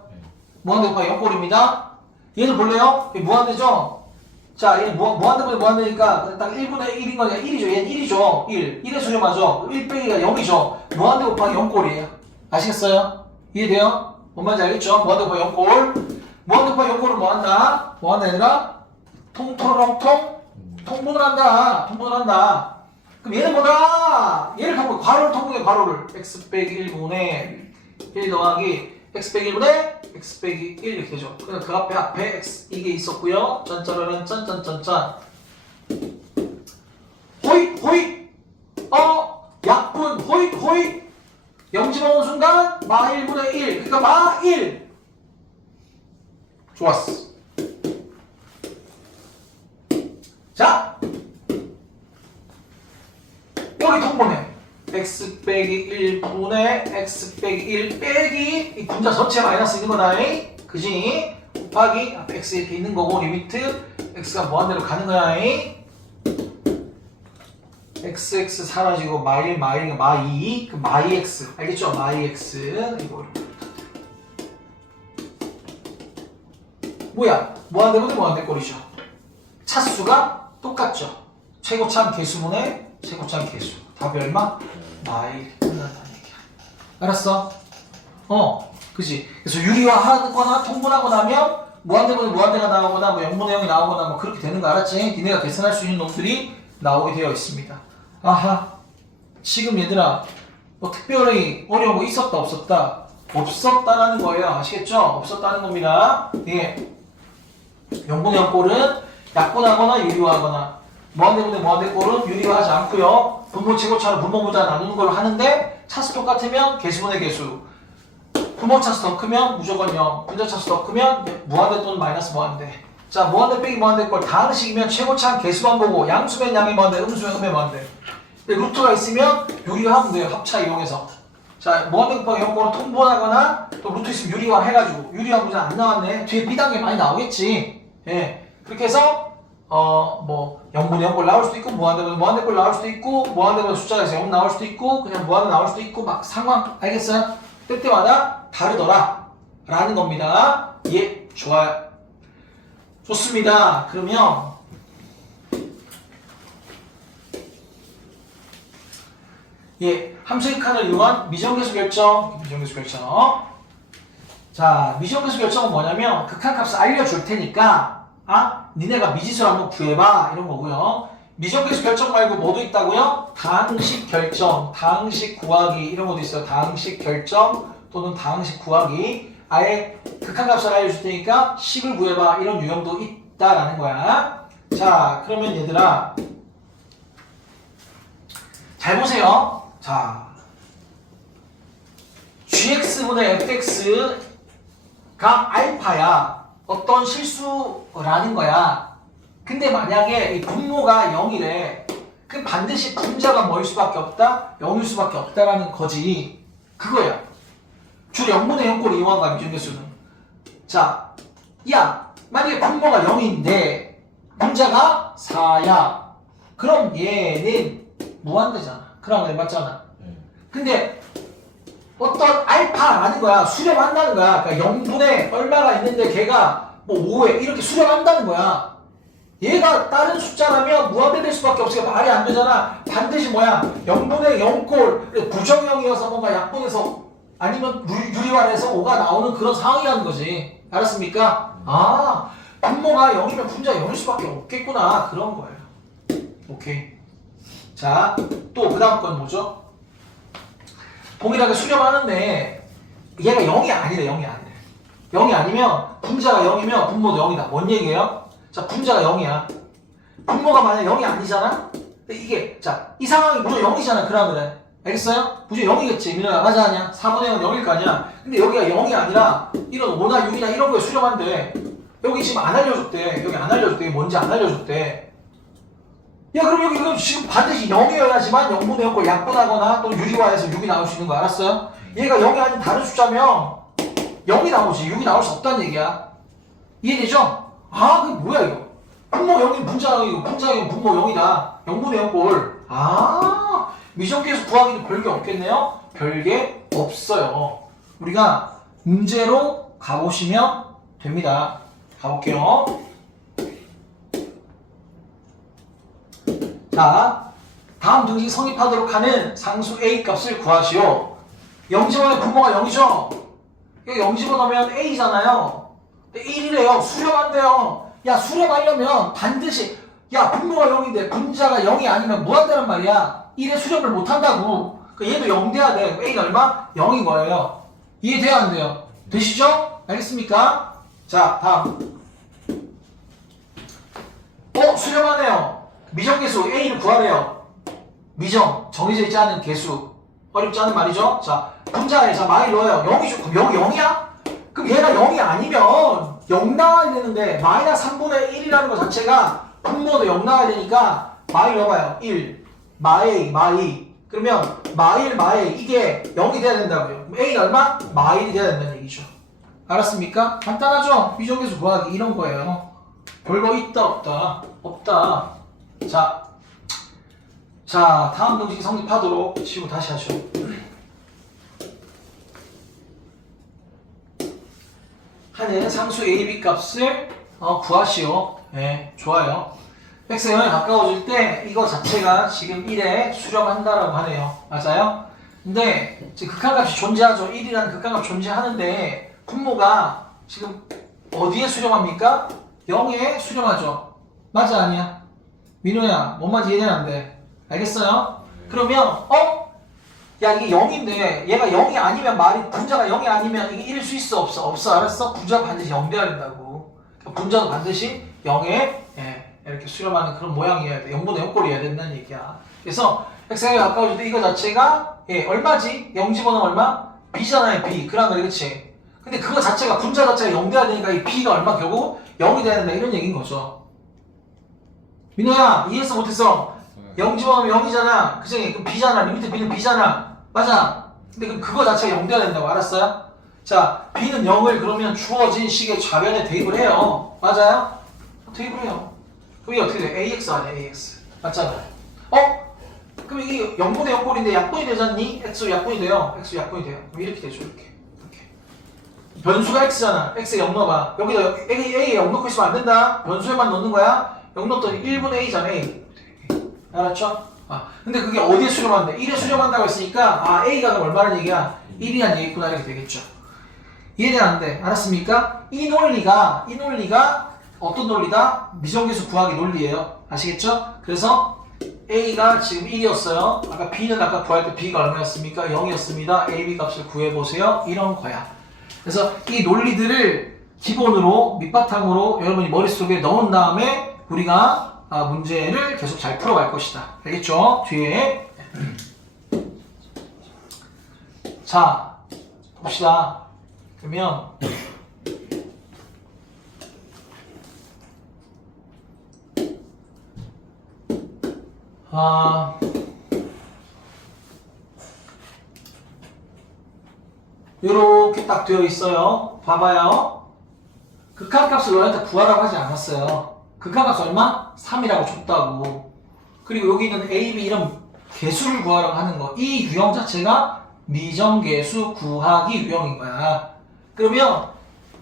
무한대 곱하기 0꼴입니다. 얘를 볼래요? 이게 무한대죠? 자, 얘 무한대분의 무한대니까 딱 1분의 1인 거니까 1이죠. 얘는 1이죠. 1. 1의 수렴하죠. 1 빼기가 0이죠. 무한대 곱하기 0꼴이에요. 아시겠어요? 이해돼요? 뭔 말인지 알겠죠? 무한대 곱하기 0꼴. 무한대 곱하기 0꼴은 뭐 한다? 뭐 한다 얘들아? 통토로롱통? 통분을 한다. 통분을 한다. 그럼 얘는 뭐다? 얘를 통분, 괄호를 통분해, 괄호를. x 빼기 1분의 1 더하기 x 빼기 1분의 x 빼기 1 이렇게 되죠. 그냥 그 앞에 x 이게 있었고요. 짠짜라는 짠짠짠짠. 호잇 호잇. 약분 호잇 호잇. 0 집어넣은 순간 마 1분의 1. 그러니까 마 1. 좋았어. 자, 여기 통분해. x 빼기 1분의 x 빼기 1 빼기 이 분자 전체 마이너스 있는 거다. 그지? 곱하기 앞에 x 이렇게 있는 거고 리미트 x가 무한대로 가는 거야. xx 사라지고 마1 마1이니까 마2 그 마2x 알겠죠? 마2x 이거 뭐야? 무한대분의 무한대꼴이죠. 차수가 똑같죠. 최고참 개수분의 최고참 개수. 답이 얼마? 마1 끝난다는 얘기야. 알았어? 그지? 그래서 유리화하거나 통분하고 나면 무한대분의 무한대가 나오거나 뭐 0분의 0이 나오거나 뭐 그렇게 되는 거 알았지? 니네가 계산할 수 있는 놈들이 나오게 되어 있습니다. 아하, 지금 얘들아 뭐 특별히 어려운 거 있었다 없었다? 없었다라는 거예요. 아시겠죠? 없었다는 겁니다. 예. 0분의 0꼴은 약분하거나 유리화하거나 무한대분의 무한대꼴은 유리화하지 않고요. 분모 최고차로 분모 분자 나누는 걸 하는데 차수 똑같으면 개수분의 개수 분모 차수 더 크면 무조건 0 분자 차수 더 크면 무한대 또는 마이너스 무한대. 자, 무한대 빼기 무한대꼴 다항식이면 최고차는 개수만 보고 양수면 양의 무한대 음수면 음의 무한대. 루트가 있으면 유리화하면 돼요. 합차 이용해서. 자, 무한대 곱하기 0꼴은 통분하거나 또 루트 있으면 유리화 해가지고 유리화 문제 안 나왔네. 뒤에 B단계 많이 나오겠지. 예. 그렇게 해서 뭐 0분의 0꼴 나올 수도 있고 무한대꼴 나올 수도 있고 무한대꼴 숫자가 있어서 0 나올 수도 있고 그냥 무한대 나올 수도 있고 막 상황 알겠어요? 때때마다 다르더라 라는 겁니다. 예, 좋아요. 좋습니다. 그러면 예, 함수의 칸을 이용한 미정계수 결정. 미정계수 결정. 자, 미정계수 결정은 뭐냐면 극한값을 알려줄 테니까 니네가 미지수를 한번 구해봐 이런 거고요. 미정계수 결정 말고 뭐도 있다고요? 다항식 결정, 다항식 구하기 이런 것도 있어요. 다항식 결정 또는 다항식 구하기. 아예 극한값을 알려줄 테니까 식을 구해봐 이런 유형도 있다라는 거야. 자, 그러면 얘들아 잘 보세요. 자, gx분의 fx가 알파야. 어떤 실수라는 거야. 근데 만약에 이 분모가 0이래. 그럼 반드시 분자가 뭐일 수밖에 없다? 0일 수밖에 없다라는 거지. 그거야. 줄 0분의 0꼴을 이용한 거야, 미정계수는. 자, 야, 만약에 분모가 0인데 분자가 4야. 그럼 얘는 무한대잖아. 그런 거 맞잖아. 근데 어떤 알파라는 거야. 수렴한다는 거야. 그러니까 0분의 얼마가 있는데 걔가 뭐 5에 이렇게 수렴한다는 거야. 얘가 다른 숫자라면 무한대 될 수밖에 없으니까 말이 안 되잖아. 반드시 뭐야? 0분의 0꼴 부정형이어서 뭔가 약분해서 아니면 유리화해서 5가 나오는 그런 상황이라는 거지. 알았습니까? 아, 분모가 0이면 분자 0일 수밖에 없겠구나. 그런 거예요. 오케이. 자, 또 그 다음 건 뭐죠? 동일하게 수렴하는데 얘가 0이 아니래. 0이 아니래. 0이 아니면 분자가 0이면 분모도 0이다. 뭔 얘기예요? 자, 분자가 0이야. 분모가 만약 0이 아니잖아? 근데 이게 자, 이 상황이 무조건 0이잖아. 그러면 알겠어요? 무조건 0이겠지. 민호야 맞아 아니야? 4분의 0은 0일 거 아니야? 근데 여기가 0이 아니라 이런 5나 6이나 이런 거에 수렴한대. 여기 지금 안 알려줬대. 여기 안 알려줬대. 뭔지 안 알려줬대. 야, 그럼 여기 이거 지금 반드시 0이어야지만 0분의 0꼴 약분하거나 또 유리화해서 6이 나올 수 있는 거 알았어요? 얘가 0이 아닌 다른 숫자면 0이 나오지 6이 나올 수 없다는 얘기야. 이해되죠? 아, 그게 뭐야 이거? 분모 0인 분자 0이고 분자 0인 분모 0이다. 0분의 0꼴. 아, 미정계수 구하기도 별게 없겠네요? 별게 없어요. 우리가 문제로 가보시면 됩니다. 가볼게요. 자, 다음 등식 성립하도록 하는 상수 A 값을 구하시오. 0 집어넣으면 분모가 0이죠? 이거 0 집어넣으면 A잖아요. 근데 1이래요. 수렴한대요. 야, 수렴하려면 반드시 야, 분모가 0인데 분자가 0이 아니면 무한대란 말이야. 1에 수렴을 못한다고. 얘도 0 돼야 돼. A는 얼마? 0인 거예요. 이해돼야 안 돼요? 되시죠? 알겠습니까? 자, 다음. 수렴하네요. 미정계수 A를 구하래요. 미정, 정해져 있지 않은 계수. 어렵지 않은 말이죠? 자, 분자에 자, 많이 넣어요. 0이죠? 그럼 여기 0이야? 그럼 얘가 0이 아니면 0 나와야 되는데 마이너스 3분의 1이라는 것 자체가 분모도 0 나와야 되니까 마이 넣어봐요. 1, 마이, 마이. 그러면 마일, 마이 이게 0이 돼야 된다고요. 그럼 A는 얼마? 마일이 돼야 된다는 얘기죠. 알았습니까? 간단하죠? 미정계수 구하기 이런 거예요. 별거 있다 없다? 없다. 자, 다음 등식 성립하도록 치고 다시 하죠. 하는 상수 A, B 값을 구하시오. 네, 좋아요. x가 0에 가까워질 때 이거 자체가 지금 1에 수렴한다라고 하네요. 맞아요? 근데 지금 극한값이 존재하죠. 1이라는 극한값 존재하는데 분모가 지금 어디에 수렴합니까? 0에 수렴하죠. 맞아 아니야? 민호야, 뭔 말인지 이해는 안 돼. 알겠어요? 그러면 야 이게 0인데 얘가 0이 아니면 말이 분자가 0이 아니면 이게 1일 수 있어 없어? 없어. 알았어? 분자가 반드시 0 돼야 된다고. 그러니까 분자도 반드시 0에 이렇게 수렴하는 그런 모양이어야 돼. 0분의 0꼴이어야 된다는 얘기야. 그래서 x가 가까워질 때 이거 자체가 얼마지? 0 집어넣으면 얼마? b잖아요. b. 그런 거지 그치? 근데 그거 자체가 분자 자체가 0 돼야 되니까 이 b가 얼마 결국 0이 돼야 된다 이런 얘기인 거죠. 민호야 이해했어 못했어? 0 집어넣으면 0이잖아. 그치? 그럼 b잖아. 리미트 b는 b잖아. 맞아. 근데 그거 자체가 0 돼야 된다고 알았어요? 자, b는 0을 그러면 주어진 식의 좌변에 대입을 해요. 맞아요? 대입을 해요. 그럼 이게 어떻게 돼? AX 아니야, AX. 맞잖아요. 그럼 이게 0분의 0꼴인데 약분이 되잖니? X 약분이 돼요. X 약분이 돼요. 그럼 이렇게 되죠, 이렇게. 변수가 X잖아. X에 0 넣어봐. 여기다 A에 0 넣고 있으면 안 된다. 변수에만 넣는 거야. 0 넣었더니 1분의 A잖아, A. 알았죠? 근데 그게 어디에 수렴한대? 1에 수렴한다고 했으니까, A가 그럼 얼마라는 얘기야? 1이란 얘기구나, 이렇게 되겠죠. 이해되는데, 알았습니까? 이 논리가 어떤 논리다? 미정계수 구하기 논리예요. 아시겠죠? 그래서 A가 지금 1이었어요. 아까 B는 아까 구할 때 B가 얼마였습니까? 0이었습니다. AB 값을 구해보세요. 이런 거야. 그래서 이 논리들을 기본으로 밑바탕으로 여러분이 머릿속에 넣은 다음에 우리가 문제를 계속 잘 풀어갈 것이다. 알겠죠? 뒤에 자 봅시다. 그러면 요렇게 딱 되어 있어요. 봐봐요. 극한값을 너한테 구하라고 하지 않았어요. 극한값 얼마? 3이라고 줬다고. 그리고 여기 있는 A, B 이런 개수를 구하라고 하는 거. 이 유형 자체가 미정계수 구하기 유형인 거야. 그러면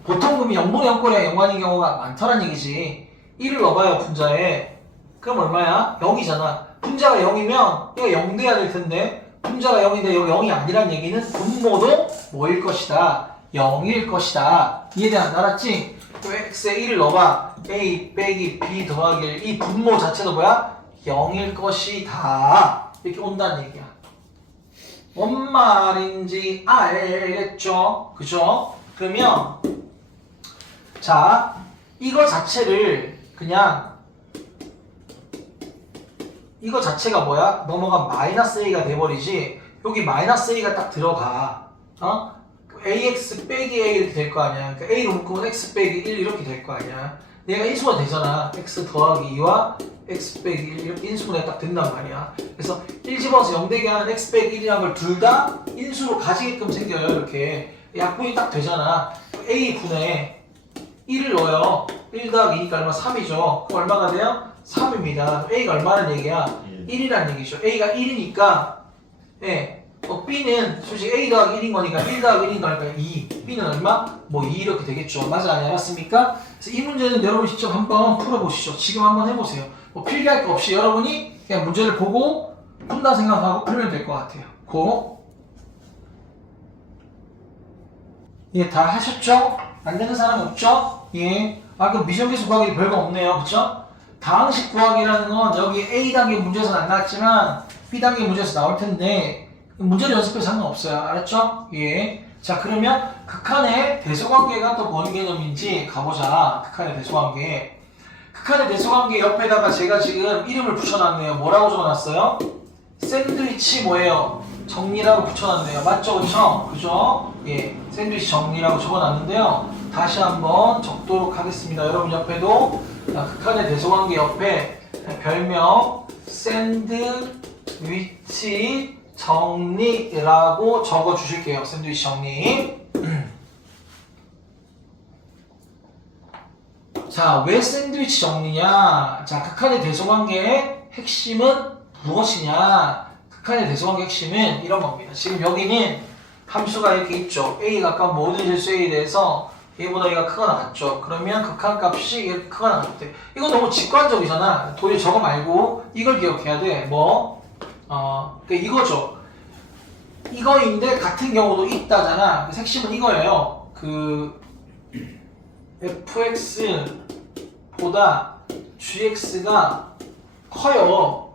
보통 금이 0분의 0꼴에 연관인 경우가 많더란 얘기지. 1을 넣어봐요, 분자에. 그럼 얼마야? 0이잖아. 분자가 0이면 얘가 0 돼야 될 텐데 분자가 0인데 여기 0이 아니란 얘기는 분모도 뭐일 것이다? 0일 것이다. 이해되나? 알았지? 그럼 x에 1을 넣어봐. a 빼기 b 더하기 1. 이 분모 자체도 뭐야? 0일 것이다. 이렇게 온다는 얘기야. 뭔 말인지 알겠죠? 그죠? 그러면 자 이거 자체를 그냥 이거 자체가 뭐야? 넘어가 마이너스 a가 돼버리지. 여기 마이너스 a가 딱 들어가. ax 빼기 a 이렇게 될 거 아니야. 그러니까 a로 묶으면 x 빼기 1 이렇게 될 거 아니야. 얘가 인수가 되잖아. x 더하기 2와 x 빼기 1 이렇게 인수분해가 딱 된단 말이야. 그래서 1 집어서 0 되게 하는 x 빼기 1이라는 걸 둘 다 인수로 가지게끔 생겨요. 이렇게 약분이 딱 되잖아. a분에 1을 넣어요. 1 더하기 2니까 얼마? 3이죠. 그럼 얼마가 돼요? 3입니다. A가 얼마라는 얘기야? 1이라는 얘기죠. A가 1이니까 B는 솔직히 A 더하기 1인 거니까 1 더하기 1인 거니까 2. B는 얼마? 뭐 2 이렇게 되겠죠. 맞아 아니야? 맞습니까? 그래서 이 문제는 여러분 직접 한번 풀어보시죠. 지금 한번 해보세요. 뭐 필기할 거 없이 여러분이 그냥 문제를 보고 푼다 생각하고 풀면 될 것 같아요. 고. 예, 다 하셨죠? 안 되는 사람 없죠? 예. 아, 그럼 미정계수 구하기 별거 없네요. 그쵸? 다항식 구하기라는 건 여기 A단계 문제에서는 안 나왔지만 B단계 문제에서 나올 텐데 문제를 연습해서 상관없어요. 알았죠? 예. 자, 그러면 극한의 대소관계가 또 뭔 개념인지 가보자. 극한의 대소관계. 극한의 대소관계 옆에다가 제가 지금 이름을 붙여놨네요. 뭐라고 적어놨어요? 샌드위치 뭐예요? 정리라고 붙여놨네요. 맞죠? 그쵸? 그죠? 예. 샌드위치 정리라고 적어놨는데요. 다시 한번 적도록 하겠습니다. 여러분 옆에도 극한의 대소관계 옆에 별명 샌드위치 정리라고 적어주실게요. 샌드위치 정리. 자, 왜 샌드위치 정리냐? 자, 극한의 대소관계의 핵심은 무엇이냐? 극한의 대소관계 핵심은 이런 겁니다. 지금 여기는 함수가 이렇게 있죠. A가 가까운 모든 실수 A에 대해서 A보다 A가 크거나 같죠. 그러면 극한값이 이렇게 크거나 같대. 이거 너무 직관적이잖아. 도저히 저거 말고 이걸 기억해야 돼. 그러니까 이거죠. 이거인데 같은 경우도 있다잖아. 그 핵심은 이거예요. fx보다 gx가 커요.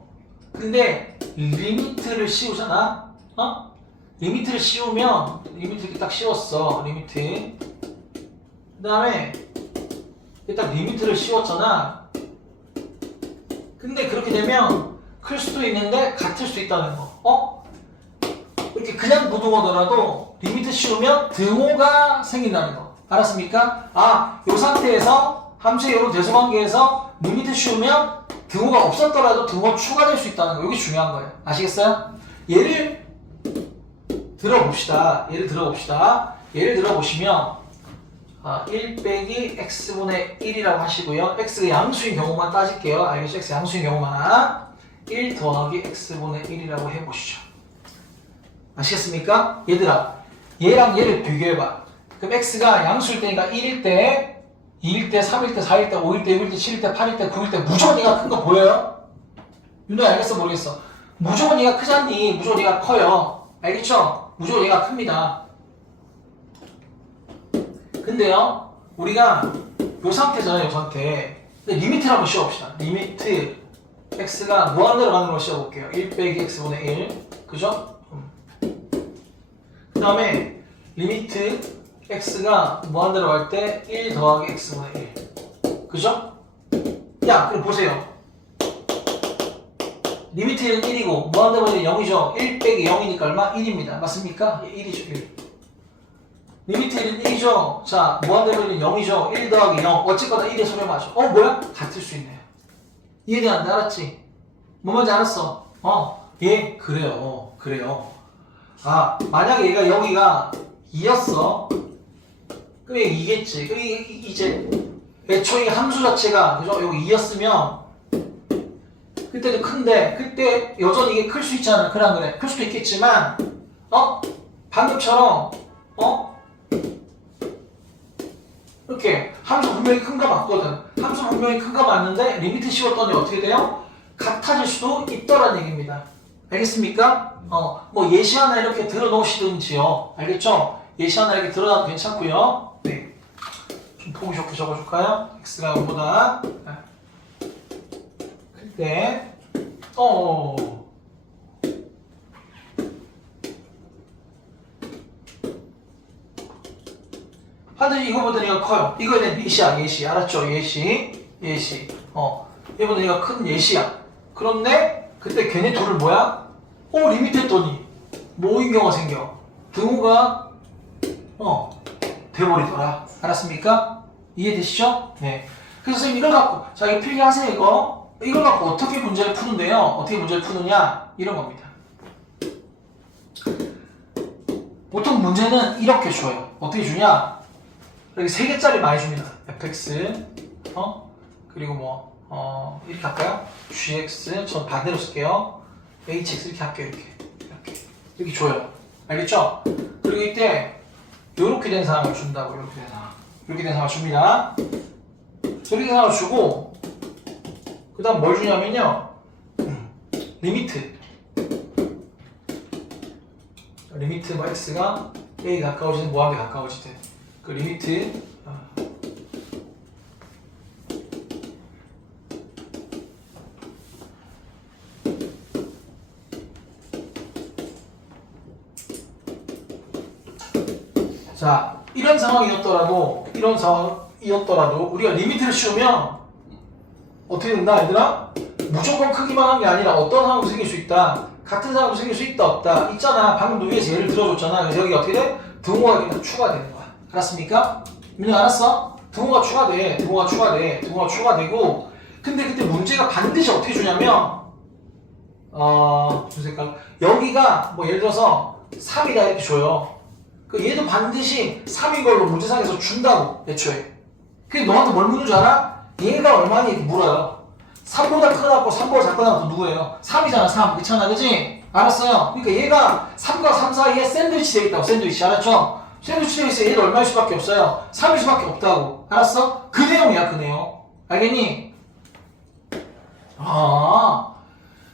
근데 리미트를 씌우잖아. 리미트를 씌우면 리미트 이렇게 딱 씌웠어. 리미트. 그 다음에 일단 리미트를 씌웠잖아. 근데 그렇게 되면 클 수도 있는데 같을 수도 있다는 거. 이렇게 그냥 무등호더라도 리미트 씌우면 등호가 생긴다는 거. 알았습니까? 요 상태에서 함수의 이런 대소관계에서 리미트 씌우면 등호가 없었더라도 등호 추가될 수 있다는 거. 이게 중요한 거예요. 아시겠어요? 예를 들어봅시다. 예를 들어보시면 1 빼기 x분의 1이라고 하시고요. x가 양수인 경우만 따질게요. 알겠죠? x 양수인 경우만 1 더하기 x분의 1이라고 해보시죠. 아시겠습니까? 얘들아, 얘랑 얘를 비교해봐. 그럼 x가 양수일 때니까 1일 때, 2일 때, 3일 때, 4일 때, 5일 때, 6일 때, 7일 때, 8일 때, 9일 때 무조건 얘가 큰 거 보여요? 윤호 알겠어? 모르겠어? 무조건 얘가 크잖니. 무조건 얘가 커요. 알겠죠? 무조건 얘가 큽니다. 근데요, 우리가 요 상태잖아요, 요 상태. 근데 리미트를 한번 씌워봅시다. 리미트 x가 무한대로 가는 걸 씌워볼게요. 1 빼기 x분의 1. 그죠? 그 다음에 리미트 x가 무한대로 갈 때 1 더하기 x분의 1. 그죠? 야, 그럼 보세요. 리미트 1은 1이고 무한대로 0이죠. 1 빼기 0이니까 얼마? 1입니다. 맞습니까? 1이죠. 1. 리미트 1은 1이죠. 자, 무한대로는 0이죠. 1 더하기 0. 어쨌거나 1의 소리맞죠. 뭐야? 같을 수 있네요. 이해되는데 알았지? 뭐 뭔지 알았어? 예, 그래요. 만약에 얘가 여기가 2였어. 그럼 얘가 2겠지. 그럼 이제 애초에 함수 자체가, 그죠? 여기 2였으면 그때도 큰데, 그때 여전히 이게 클 수 있잖아. 그래, 안 그래? 클 수도 있겠지만, 방금처럼, 이렇게 함수 분명히 큰 거 맞거든. 함수 분명히 큰 거 맞는데 리미트 씌웠더니 어떻게 돼요? 같아질 수도 있더란 얘기입니다. 알겠습니까? 뭐 예시 하나 이렇게 들어 놓으시든지요. 알겠죠? 예시 하나 이렇게 들어놔도 괜찮고요. 네. 좀 폭이 좋게 적어줄까요? x가 0보다 클 때, 반드시 이거보다 얘가 커요. 이거에 대한 예시야, 예시. 알았죠? 예시. 얘보다 얘가 큰 예시야. 그런데 그때 걔네 둘을 뭐야? 리미트 했더니 뭐인 경우가 생겨? 등호가 돼버리더라. 알았습니까? 이해되시죠? 네. 그래서 선생님 이걸 갖고, 자, 이거 필기하세요, 이거. 이걸 갖고 어떻게 문제를 푸는데요? 어떻게 문제를 푸느냐? 이런 겁니다. 보통 문제는 이렇게 줘요. 어떻게 주냐? 여기 3개짜리 많이 줍니다. fx, 그리고 이렇게 할까요? gx, 전 반대로 쓸게요. hx 이렇게 할게요, 이렇게 줘요. 알겠죠? 그리고 이때, 요렇게 된 사람을 준다고, 이렇게 된 사람을 줍니다. 이렇게 된 사람을 주고, 그 다음 뭘 주냐면요. 리미트 뭐 x가 a에 가까워지든 무한대 가까워지든 그 리미트 자 이런 상황이었더라도 우리가 리미트를 씌우면 어떻게 된다 얘들아? 무조건 크기만 한 게 아니라 어떤 상황도 생길 수 있다. 같은 상황도 생길 수 있다 없다. 있잖아. 방금 위에서 예를 들어줬잖아. 그래서 여기 어떻게 돼? 등호가 그냥 추가되는 거야. 알았습니까? 민영 알았어? 등호가 추가되고 근데 그때 문제가 반드시 어떻게 주냐면 무슨 색깔? 여기가 뭐 예를 들어서 3이다 이렇게 줘요. 그 얘도 반드시 3인 걸로 문제상에서 준다고 애초에. 그게 너한테 뭘 묻는 줄 알아? 얘가 얼마니 이렇게 물어요. 3보다 크다고 3보다 작거나 또 누구예요? 3이잖아 3 그렇잖아 그치? 알았어요. 그러니까 얘가 3과 3 사이에 샌드위치 되어 있다고. 샌드위치 알았죠? 샌드위치 되어 있어. 얘도 얼마일 수밖에 없어요. 3일 수밖에 없다고. 알았어? 그 내용이야 그 내용. 알겠니?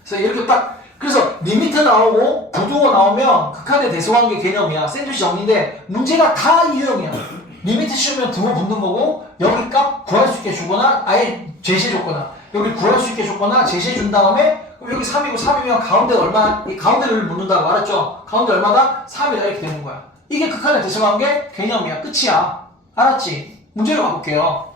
그래서 이렇게 딱 그래서 리미트 나오고 부등호 나오면 극한의 대소관계 개념이야. 샌드위치 정리인데 문제가 다 이 유형이야. 리미트 씌우면 등호 붙는 거고 여기 값 구할 수 있게 주거나 아예 제시해줬거나 여기 구할 수 있게 줬거나 제시해준 다음에 여기 3이고 3이면 가운데 얼마 이 가운데를 묻는다고 알았죠? 가운데 얼마다? 3이다 이렇게 되는 거야. 이게 극한의 대소관계 개념이야. 끝이야. 알았지? 문제를 가볼게요.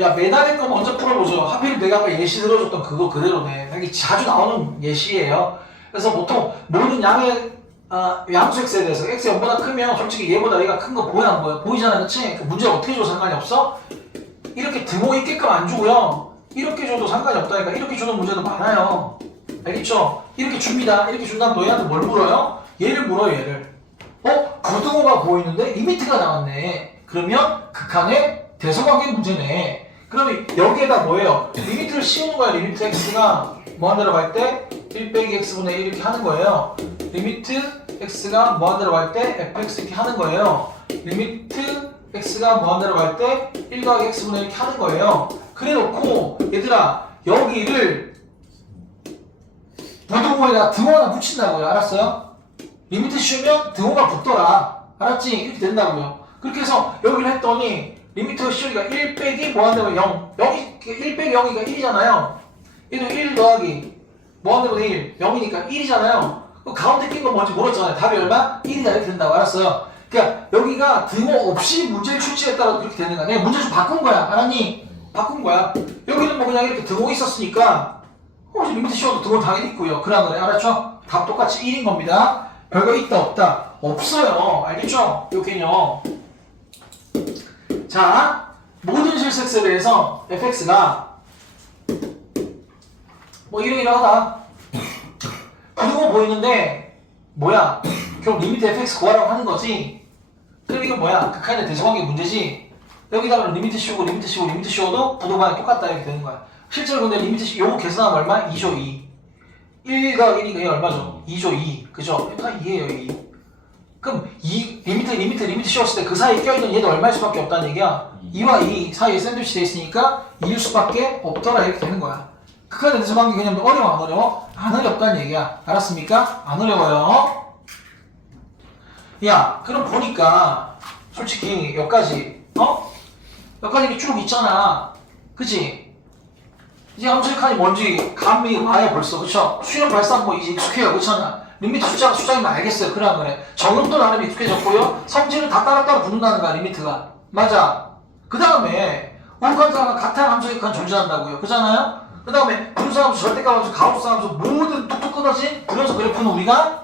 야 매달의 거 먼저 풀어보죠. 하필 내가 아까 예시 들어줬던 그거 그대로네. 이게 자주 나오는 예시예요. 그래서 보통 모든 양의 양수 x에 대해서 x가 0보다 크면 솔직히 얘보다 얘가 큰 거 보여 안 보여? 보이잖아 그치? 그 문제가 어떻게 줘도 상관이 없어? 이렇게 등호 있게끔 안 주고요. 이렇게 줘도 상관이 없다니까. 이렇게 주는 문제도 많아요. 알겠죠? 이렇게 줍니다. 이렇게 준 다음 너희한테 뭘 물어요? 얘를 물어요 얘를. 부등호가 보이는데 리미트가 나왔네. 그러면 극한의 대소관계 문제네. 그러면 여기에다 뭐예요? 리미트를 씌우는 거야. 리미트 x가 무한대로 갈 때 1 빼기 x분의 1 이렇게 하는 거예요. 리미트 x가 무한대로 갈 때 fx 이렇게 하는 거예요. 리미트 x가 무한대로 갈 때 1 더하기 x분의 1 이렇게 하는 거예요. 그래 놓고 얘들아 여기를 부등호에다 등호 하나 붙인다고요. 알았어요? 리미트 씌우면 등호가 붙더라. 알았지? 이렇게 된다고요. 그렇게 해서 여기를 했더니 리미트 씌우기가 1 빼기 무한대로 0 1 빼기 0이니까 1이잖아요. 얘도 1 더하기 무한대로 1 0이니까 1이잖아요. 가운데 낀 건 뭔지 모르잖아요. 답이 얼마? 1이다 이렇게 된다고. 알았어요? 그러니까 여기가 등호 없이 문제를 출제했다라도 그렇게 되는 거야. 내가 문제 좀 바꾼 거야. 알았니? 바꾼 거야. 여기는 뭐 그냥 이렇게 등호 있었으니까 리미트 씌워도 등호 당연히 있고요. 그런 거네. 알았죠? 답 똑같이 1인 겁니다. 별거 있다 없다? 없어요. 알겠죠? 요 개념. 자, 모든 실색스에 대해서 fx가 뭐 이러이러하다. 부등호 보이는데 뭐야? 결국 리미트 fx 구하라고 하는 거지. 그럼 이건 뭐야? 극한의 대소관계 문제지. 여기다가 리미트 씌우고 리미트 씌우고 리미트 씌워도 부등호가 똑같다 이렇게 되는 거야. 실제로 근데 리미트 요거 계산하면 얼마? 2조 2. 1 더하기 1이니까 이게 얼마죠? 2조 2. 그죠? 다 2예요 2. 그럼 리미트 씌웠을 때 그 사이에 껴있는 얘도 얼마일 수밖에 없다는 얘기야. 2와 2 사이에 샌드위치 돼 있으니까 2일 수밖에 없더라 이렇게 되는 거야. 극한의 대소관계 개념도 어려워 안 어려워? 안 어렵다는 얘기야. 알았습니까? 안 어려워요. 야 그럼 보니까 솔직히 여기까지 여기까지 이렇게 쭉 있잖아. 그치? 이제 함수의 뭔지 감이 와요 벌써. 그쵸? 수렴 발산 뭐 이제 익숙해요. 그렇잖아. 리미트 숫자이면 알겠어요. 그러한 거네. 정음도 나름 익숙해졌고요. 성질을 다 따로따로 붙는다는 거야 리미트가. 맞아. 그 다음에 우극한수와 같은 함수의 극한 존재한다고요. 그렇잖아요? 그 다음에 분수함수, 절대값함수, 가로수함수 모든 뚝뚝 끊어진 불연속 그래프는 우리가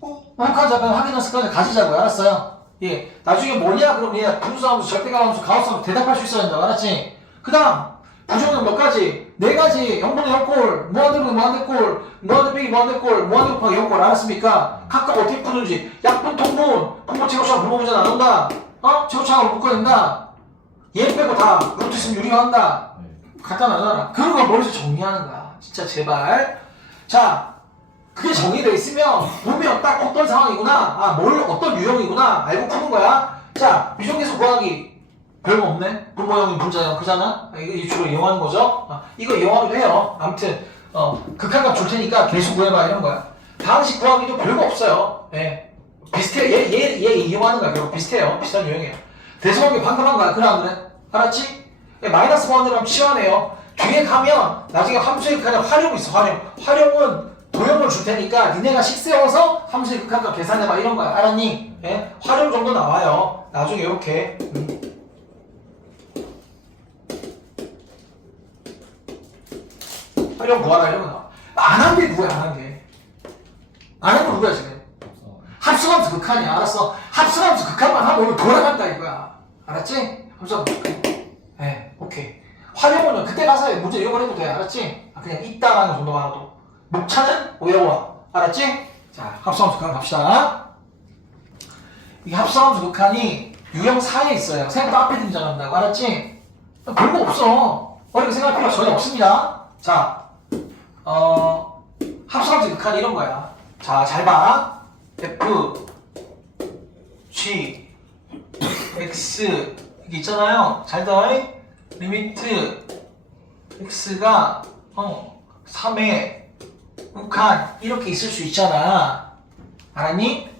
우극한수와 확인한 습관을 가지자고요. 알았어요? 예. 나중에 뭐냐 그럼 얘 분수함수, 절대값함수, 가로수함수 대답할 수 있어야 된다고. 알았지? 그 다음 부정은 몇 가지? 4가지 0분의 0꼴, 무한대로 무한대꼴, 무한대 빼기 무한대꼴, 무한대 곱하기 0꼴. 알았습니까? 각각 어떻게 푸는지 약분, 통분, 분모, 제곱차항, 분모 문제 나눈다. 제곱차항을 묶어낸다. 얘 빼고 다 루트 있으면 유리화한다. 간단하잖아. 그런 걸 머릿속에 정리하는 거야. 진짜 제발. 자, 그게 정리되어 있으면 보면 딱 어떤 상황이구나. 어떤 유형이구나. 알고 푸는 거야. 자, 유형계수 구하기. 별거 없네. 분모형이 분자형 그잖아. 이거 주로 이용하는 거죠. 이거 이용하기도 해요. 아무튼 극한값 줄 테니까 계수 구해봐 이런 거야. 다항식 구하기도 별거 없어요. 예. 비슷해. 얘 이용하는 거야. 결국 비슷해요. 비슷한 유형이에요. 대소관계 방금 한 거야. 그래 안 그래? 알았지? 예, 마이너스 보안이랑 치환해요. 뒤에 가면 나중에 함수의 극한에 활용이 있어. 활용은 도형을 줄 테니까 니네가 식 세워서 함수의 극한값 계산해봐 이런 거야. 알았니? 예? 활용 정도 나와요. 나중에 이렇게. 활용 구하라 이런 거 나와. 안 한 게 누구야? 안 한 게. 안 한 거 누구야 지금? 합성함수 극한이야. 알았어? 합성함수 극한만 하면 오늘 돌아간다 이거야. 알았지? 합성함수 극한. 예, 오케이. 활용은 그때 가서 문제 이걸 해도 돼. 알았지? 그냥 있다라는 정도만 하도. 목차는 외워. 알았지? 자, 합성함수 극한 갑시다. 이게 합성함수 극한이 유형 4에 있어요. 생각보다 앞에 등장한다고. 알았지? 별거 없어. 어렵게 생각할 필요 전혀 없습니다. 자, 합성함수 극한 이런 거야. 자, 잘 봐. F, G, X 이게 있잖아요. 잘 더해. 리미트 X가 3에 극한 이렇게 있을 수 있잖아. 알았니?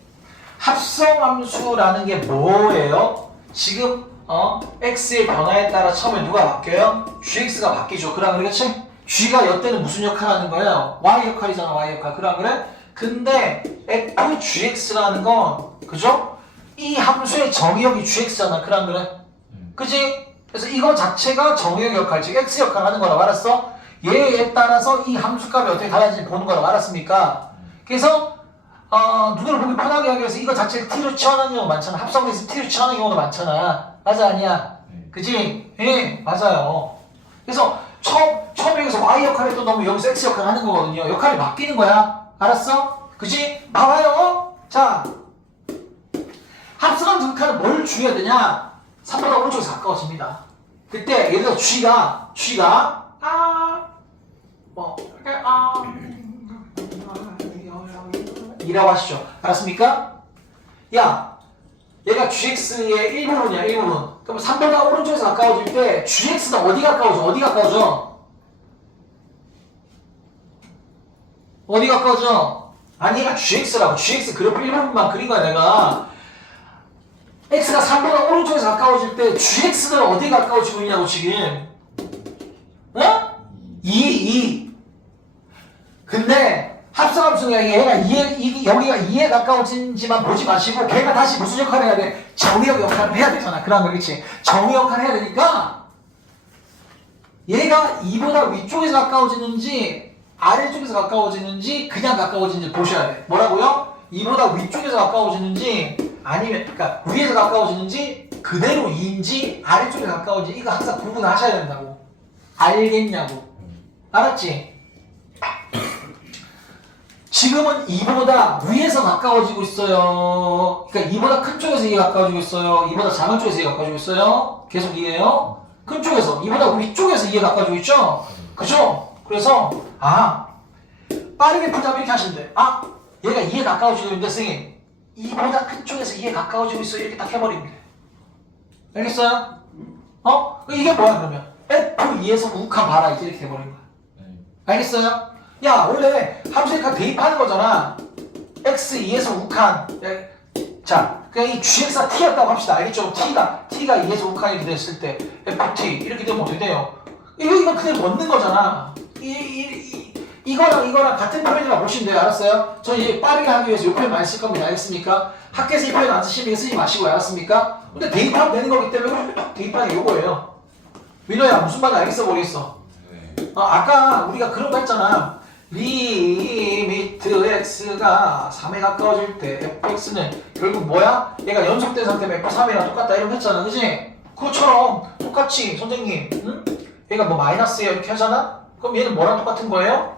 합성함수라는 게 뭐예요? 지금 X의 변화에 따라 처음에 누가 바뀌어요? GX가 바뀌죠. 그래 그렇지? G가 여태는 무슨 역할 하는 거예요? Y 역할이잖아. Y 역할. 그래 그래? 근데 FGX라는 건 그죠? 이 함수의 정의역이 GX잖아. 그래 안 그래? 그지? 그래서 이거 자체가 정의역 역할, 즉 X 역할을 하는 거라고 알았어? 얘에 따라서 이 함수값이 어떻게 달라지는지 보는 거라고 알았습니까? 그래서 누구를 보기 편하게 하기 위해서 이거 자체를 T로 치환하는 경우가 많잖아. 합성돼서 T로 치환하는 경우가 많잖아. 맞아 아니야? 그지? 예, 맞아요. 그래서 처음에 여기서 Y 역할을 또 넣으면 여기서 X 역할을 하는 거거든요. 역할이 바뀌는 거야. 알았어? 그지? 봐봐요. 자, 합성함수 극한은 뭘 주의해야 되냐? 3보다 오른쪽에서 가까워집니다. 그때 예를 들어 G가 이라고 하시죠. 알았습니까? 야, 얘가 GX의 일부분이야. 일부분. 그럼 3보다 오른쪽에서 가까워질 때 GX가 어디 가까워져? 어디 가까워져? 어디 가까워져? 아니 얘가 GX라고. GX 그래프 일부분만 그린 거야 내가. X가 3보다 오른쪽에서 가까워질 때 GX는 어디 가까워지고 있냐고 지금. 어? 2. 근데 합성함수가 얘가 여기가 2에 가까워진지만 보지 마시고 걔가 다시 무슨 역할을 해야 돼? 정의역 역할을 해야 되잖아. 그런 거 그렇지? 정의 역할을 해야 되니까 얘가 2보다 위쪽에서 가까워지는지 아래쪽에서 가까워지는지 그냥 가까워지는지 보셔야 돼. 뭐라고요? 2보다 위쪽에서 가까워지는지 아니면 그러니까 위에서 가까워지는지 그대로 2인지 아래쪽에 가까워지는지 이거 항상 구분하셔야 된다고. 알겠냐고. 알았지? 지금은 2보다 위에서 가까워지고 있어요. 그러니까 2보다 큰 쪽에서 이게 가까워지고 있어요. 2보다 작은 쪽에서 이게 가까워지고 있어요. 계속 이해해요? 큰 쪽에서 2보다 위쪽에서 이게 가까워지고 있죠? 그죠? 그래서 빠르게 풀자면 이렇게 하시면 돼. 얘가 2에 가까워지고 있는데 선생님 2보다 큰 쪽에서 2에 가까워지고 있어. 이렇게 딱 해버립니다. 알겠어요? 이게 뭐야 그러면? F2에서 우칸 봐라. 이렇게 돼버린 거야. 알겠어요? 야 원래 함수의 값 대입하는 거잖아. X2에서 우칸. 자 그냥 이 GX가 T였다고 합시다. 알겠죠? T가 2에서 우칸 이렇게 됐을 때 FT 이렇게 되면 어떻게 돼요? 이거 그냥 넣는 거잖아. 이거랑 같은 표현이라고 보시면 돼요. 알았어요? 저 이제 빠르게 하기 위해서 이 표현 많이 쓸 겁니다. 알겠습니까? 학교에서 이 표현 안 쓰시면 이거 쓰지 마시고요. 알았습니까? 근데 대입하면 되는 거기 때문에 대입하는 게 요거예요. 민호야 무슨 말인지 알겠어 모르겠어? 아까 우리가 그런 거 했잖아. 리미트 x가 3에 가까워질 때 fx는 결국 뭐야? 얘가 연속된 상태면 f3이랑 똑같다 이런 거 했잖아. 그지? 그것처럼 똑같이 선생님 응? 얘가 뭐 마이너스야 이렇게 하잖아? 그럼 얘는 뭐랑 똑같은 거예요?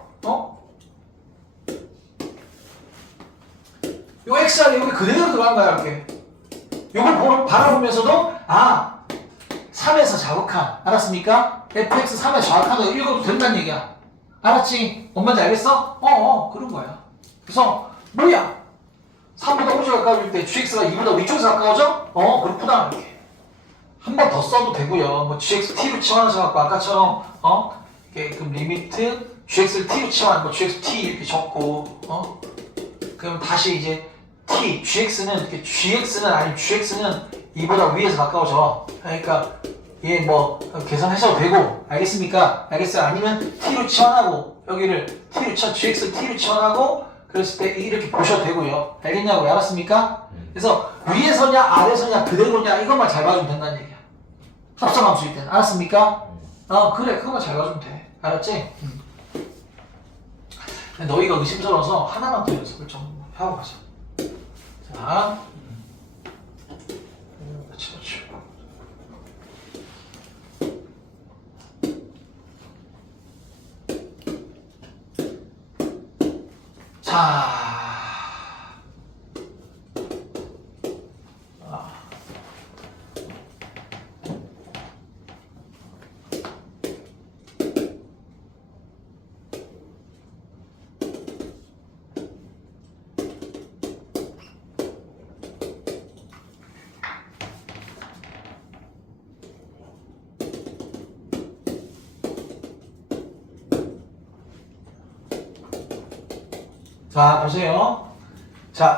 요 x가 여기 그대로 들어간 거야 이렇게. 요걸 바라보면서도 3에서 자극한. 알았습니까? fx 3에서 자극한을 읽어도 된다는 얘기야. 알았지? 뭔 말인지 알겠어? 그런 거야. 그래서 뭐야? 3보다 오른쪽 가까워질 때 gx가 2보다 위쪽에서 가까워져? 그렇구나 이렇게. 한 번 더 써도 되고요. 뭐 gx t로 치환하셔갖고 아까처럼 그럼 리미트 gx를 t로 치면 뭐 gx t 이렇게 적고 그럼 다시 이제 t gx는 이렇게 gx는 아니면 gx는 이보다 위에서 가까워져. 그러니까 얘 뭐 계산하셔도 되고 알겠습니까? 알겠어요? 아니면 t로 치환하고 여기를 t로 쳐 gx를 t로 치환하고 그랬을 때 이렇게 보셔도 되고요. 알겠냐고요? 알았습니까? 그래서 위에서냐 아래서냐 그대로냐 이것만 잘 봐주면 된다는 얘기야. 합성함수일 때는. 알았습니까? 그래 그것만 잘 봐주면 돼. 알았지? 너희가 의심스러워서 하나만 더 연습을 좀 하고 가자. 자, 그렇지. 자. 자, 보세요. 자,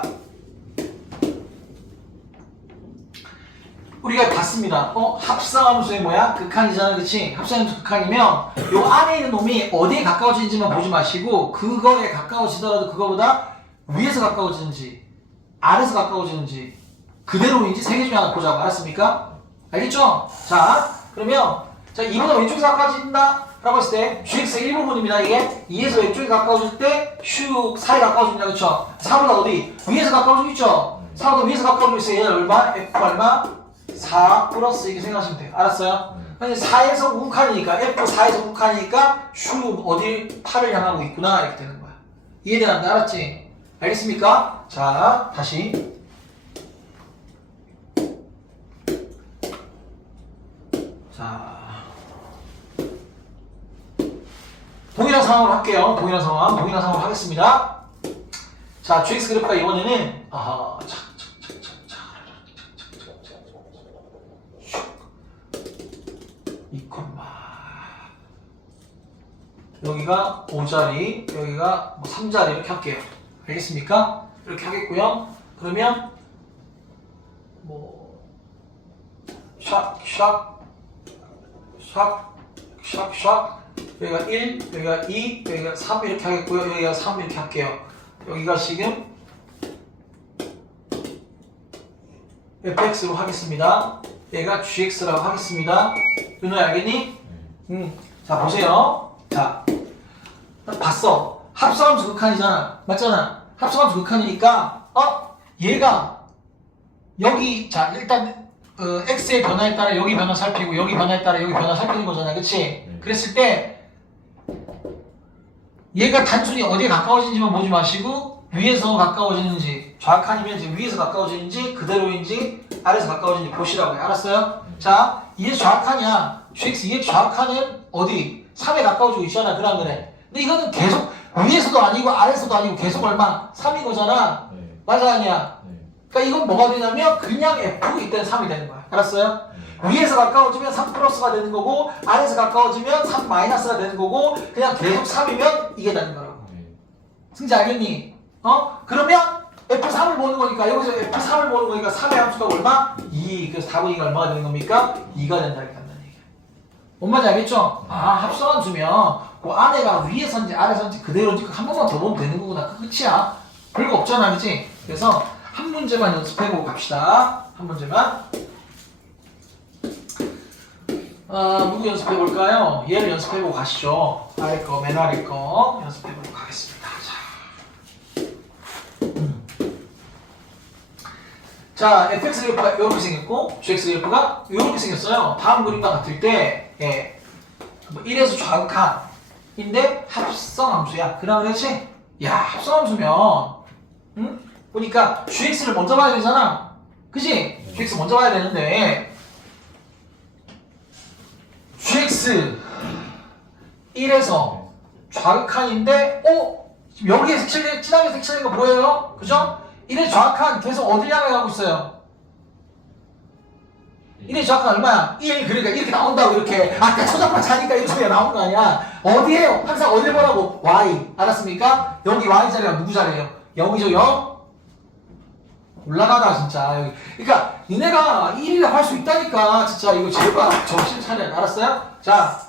우리가 봤습니다. 합성함수의 뭐야? 극한이잖아, 그치? 합성함수 극한이면 요 안에 있는 놈이 어디에 가까워지는지만 보지 마시고 그거에 가까워지더라도 그거보다 위에서 가까워지는지 아래에서 가까워지는지 그대로인지 세 개 중에 하나 보자고. 알았습니까? 알겠죠? 자, 그러면 자, 이보다 왼쪽에서 가까워진다 라고 했을 때 gx의 일부분입니다. 이게 2에서 왼쪽에 가까워질 때 슉 4에 가까워집니다. 그쵸? 4보다 어디? 위에서 가까워지고 있죠? 4보다 위에서 가까워지고 있어요. 얘는 얼마? f 얼마? 4 플러스 이렇게 생각하시면 돼요. 알았어요? 근데 4에서 우극한이니까 f4에서 우극한이니까 슉 어디 8을 향하고 있구나 이렇게 되는 거야. 이해되는데 알았지? 알겠습니까? 자, 다시 자 동일한 상황으로 할게요. 동일한 상황으로 하겠습니다. 자, gx 그래프가 이번에는 여기가 5자리, 여기가 뭐 3자리 이렇게 할게요. 알겠습니까? 이렇게 하겠고요. 그러면 뭐 샥 여기가 1, 여기가 2, 여기가 3 이렇게 하겠고요. 여기가 3 이렇게 할게요. 여기가 지금 fx로 하겠습니다. 얘가 gx라고 하겠습니다. 윤호 알겠니? 자, 보세요. 자, 봤어. 합성함수 극한이잖아. 맞잖아. 합성함수 극한이니까 얘가 여기 자 일단 x의 변화에 따라 여기 변화 살피고 여기 변화에 따라 여기 변화 살피는 거잖아. 그치? 그랬을 때 얘가 단순히 어디에 가까워지는지만 보지 마시고 위에서 가까워지는지 좌악한이면 이제 위에서 가까워지는지 그대로인지 아래에서 가까워지는지 보시라고요. 알았어요? 자, 2에서 좌악한이야. gx 2의 좌악한은 어디? 3에 가까워지고 있잖아. 그러면은. 근데 이거는 계속 위에서도 아니고 아래에서도 아니고 계속 얼마? 3인 거잖아. 맞아 아니야? 그러니까 이건 뭐가 되냐면 그냥 f 이때는 3이 되는 거야. 알았어요? 위에서 가까워지면 3 플러스가 되는 거고 아래에서 가까워지면 3 마이너스가 되는 거고 그냥 계속 3이면 이게 되는 거라고. 승재 알겠니? 그러면 F3을 보는 거니까 여기서 F3을 보는 거니까 3의 함수가 얼마? 2. 그래서 답은 이가 얼마가 되는 겁니까? 2가 된다 이렇게 한다는 얘기야. 뭔 말인지 알겠죠? 합성함수면 그 안에가 위에서인지 아래서인지 그대로인지 한 번만 더 보면 되는 거구나. 끝이야. 별거 없잖아. 그치? 그래서 한 문제만 연습해보고 갑시다. 한 문제만. 누구 연습해볼까요? 얘를 연습해보고 가시죠. 아래 거, 맨 아래 거 연습해보고 가겠습니다. 자, fx 그래프가 이렇게 생겼고 gx 그래프가 이렇게 생겼어요. 다음 그림과 같을 때 1에서 좌극한인데 합성함수야. 그렇지? 야, 합성함수면 보니까 gx를 먼저 봐야 되잖아. 그치? gx 먼저 봐야 되는데 gx 1에서 좌극한인데 여기에 진하게 색칠된 거 보여요? 그죠? 1의 좌극한 계속 어딜 향해 가고 있어요? 1의 좌표가 얼마야? 1. 그러니까 이렇게 나온다고 이렇게. 아까 초장만 자니까 이런 소리가 나온 거 아니야. 어디에요? 항상 어딜 보라고? Y. 알았습니까? 여기 Y 자리가 누구 자리예요? 0이죠 0? 올라가다 진짜 여기. 그러니까 니네가 1이라 할 수 있다니까. 진짜 이거 제발 정신 차려. 알았어요? 자,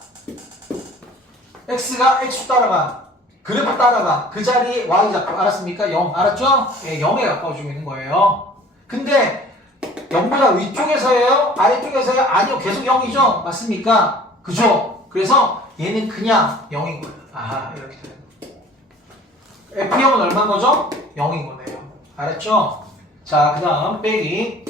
X가 X축 따라가. 그래프 따라가. 그 자리에 Y 잡고. 알았습니까? 0. 알았죠? 예, 0에 가까워지고 있는 거예요. 근데 0보다 위쪽에서예요? 아래쪽에서요? 아니요. 계속 0이죠? 맞습니까? 그죠? 그래서 얘는 그냥 0인 거예요. 아하, 이렇게 돼요. F0은 얼마인 거죠? 0인 거네요. 알았죠? 자, 그 다음 빼기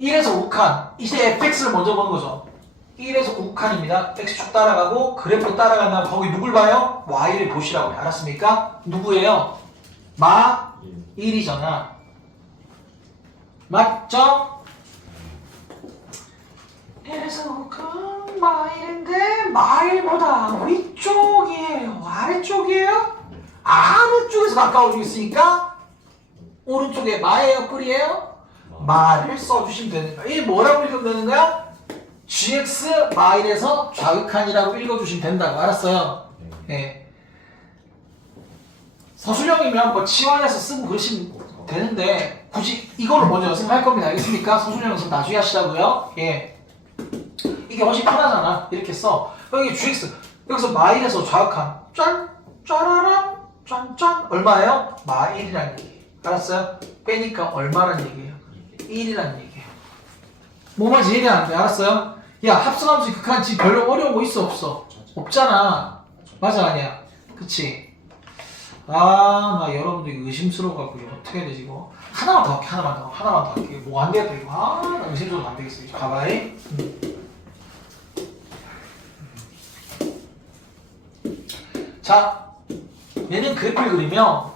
1에서 5칸. 이제 fx를 먼저 보는 거죠. 1에서 9칸입니다. x축 따라가고 그래프 따라가면 거기 누굴 봐요? y를 보시라고 해요. 알았습니까? 누구예요? 마 1이잖아. 맞죠? 1에서 5칸 마 1인데 마 1보다 위쪽이에요? 아래쪽이에요? 아래쪽에서 가까워지고 있으니까 오른쪽에 마예요? 뿔이에요? 마를 써주시면 되는 거야. 이게 뭐라고 읽으면 되는 거야? gx 마일에서 좌극한이라고 읽어주시면 된다고. 알았어요? 예. 서술형이면 뭐 치환해서 쓰고 그러시면 되는데 굳이 이거를 먼저 연습할 겁니다. 알겠습니까? 서술형 연습 나중에 하시라고요. 예. 이게 훨씬 편하잖아. 이렇게 써. 여기 gx 여기서 마일에서 좌극한 짠 짜라란 짠짠 얼마예요? 마1이라는 얘기. 알았어요? 빼니까 얼마란 얘기예요? 1이라는 얘기예요. 뭐 말인지 이해가 안 돼. 알았어요? 야, 합성함수 극한 지금 별로 어려운 거 있어 없어? 없잖아. 맞아 아니야? 그치? 아, 나 여러분들 이거 의심스러워갖고 이거 어떻게 해야 되지 이거? 하나만 더 할게. 하나만 더 할게. 뭐 안 되겠다 이거. 아, 나 의심스러워 안 되겠어. 이거 봐봐이. 자, 얘는 그래프를 그리면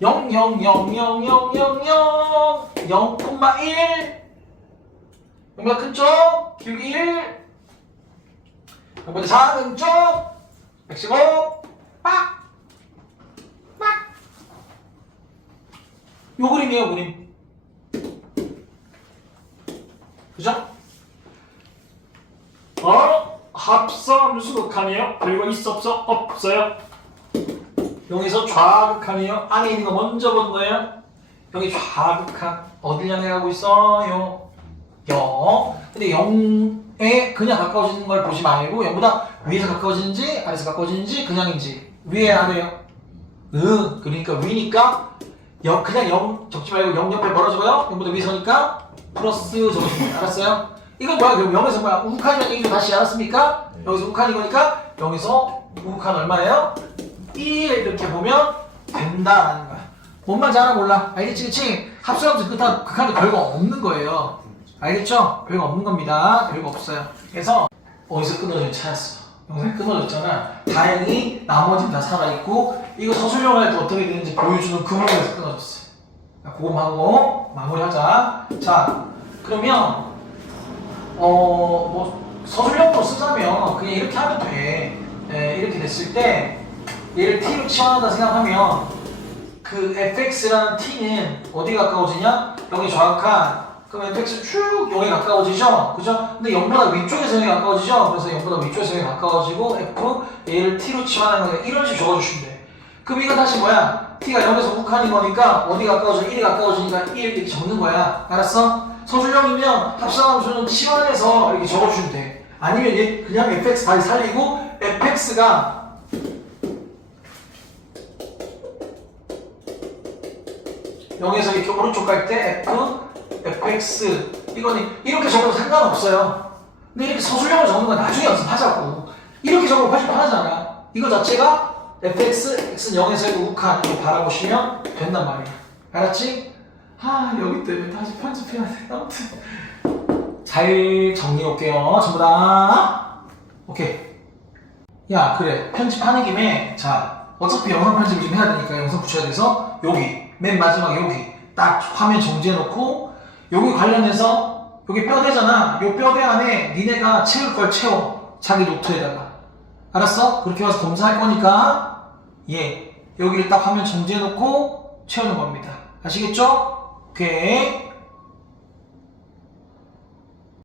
0, 0, 0, 0, 0, 0, 0, 0,1 0보다 큰 쪽, 기울기 1 0보다 작은 쪽 115 빡! 빡! 요 그림이에요 그림. 그죠? 합성함수 극한이에요? 그리고 있어 없어? 없어요. 여기서 좌극한이에요. 안에 있는 거 먼저 본 거예요. 여기 좌극한 어딜 향해 가고 있어요? 0. 근데 0에 그냥 가까워지는 걸 보지 말고 0보다 위에서 가까워지는지 아래에서 가까워지는지 그냥인지 위에 아래요. 그러니까 위니까 그냥 0 적지 말고 0 옆에 멀어져요. 0보다 위에서니까 플러스 적어주면 돼요. 알았어요? 이건 뭐야? 그럼 0에서 뭐야? 우극한이라는 얘기도 다시 알았습니까? 여기서 우극한이 거니까 여기서 우극한 얼마예요? 1 이렇게 보면 된다라는 거야. 뭔 말인지 알아 몰라? 알겠지? 그치? 합성함수 극한도 별거 없는 거예요. 알겠죠? 별거 없는 겁니다. 별거 없어요. 그래서 어디서 끊어졌는지 찾았어. 영상이 끊어졌잖아. 다행히 나머지는 다 살아있고 이거 서술형 할 때 어떻게 되는지 보여주는 그 부분에서 끊어졌어. 그거만 하고 마무리하자. 자, 그러면 뭐 서술형으로 쓰자면 그냥 이렇게 하면 돼. 이렇게 됐을 때 얘를 t로 치환한다 생각하면 그 fx라는 t는 어디 가까워지냐? 여기 좌극한 그럼 fx 쭉 0에 가까워지죠? 그죠? 근데 0보다 위쪽에서 0에 가까워지죠? 그래서 0보다 위쪽에서 0에 가까워지고 f 얘를 t로 치환하는 거니까 이런 식으로 적어주시면 돼. 그럼 이건 다시 뭐야? t가 0에서 극한인 거니까 어디 가까워져? 1에 가까워지니까 1 이렇게 적는 거야. 알았어? 서술형이면 합성함수는 치환해서 이렇게 적어주시면 돼. 아니면 얘 그냥 fx 다시 살리고 fx가 여기서 이렇게 오른쪽 갈 때 fx 이거는 이렇게 적어도 상관없어요. 근데 이렇게 서술형을 적는 건 나중에 연습하자고. 이렇게 적으면 훨씬 편하잖아. 이거 자체가 fx, x는 0에서 1 우극한 이거 바라보시면 된단 말이야. 알았지? 여기 때문에 다시 편집해야 돼. 아무튼 잘 정리해 올게요. 전부 다. 오케이. 야, 그래. 편집하는 김에 자, 어차피 영상 편집을 좀 해야 되니까 영상 붙여야 돼서 여기 맨 마지막에 여기 딱 화면 정지해 놓고 여기 관련해서 여기 뼈대잖아. 요 뼈대 안에 니네가 채울 걸 채워. 자기 노트에다가. 알았어? 그렇게 와서 검사할 거니까 예. 여기를 딱 화면 정지해놓고 채우는 겁니다. 아시겠죠? 오케이.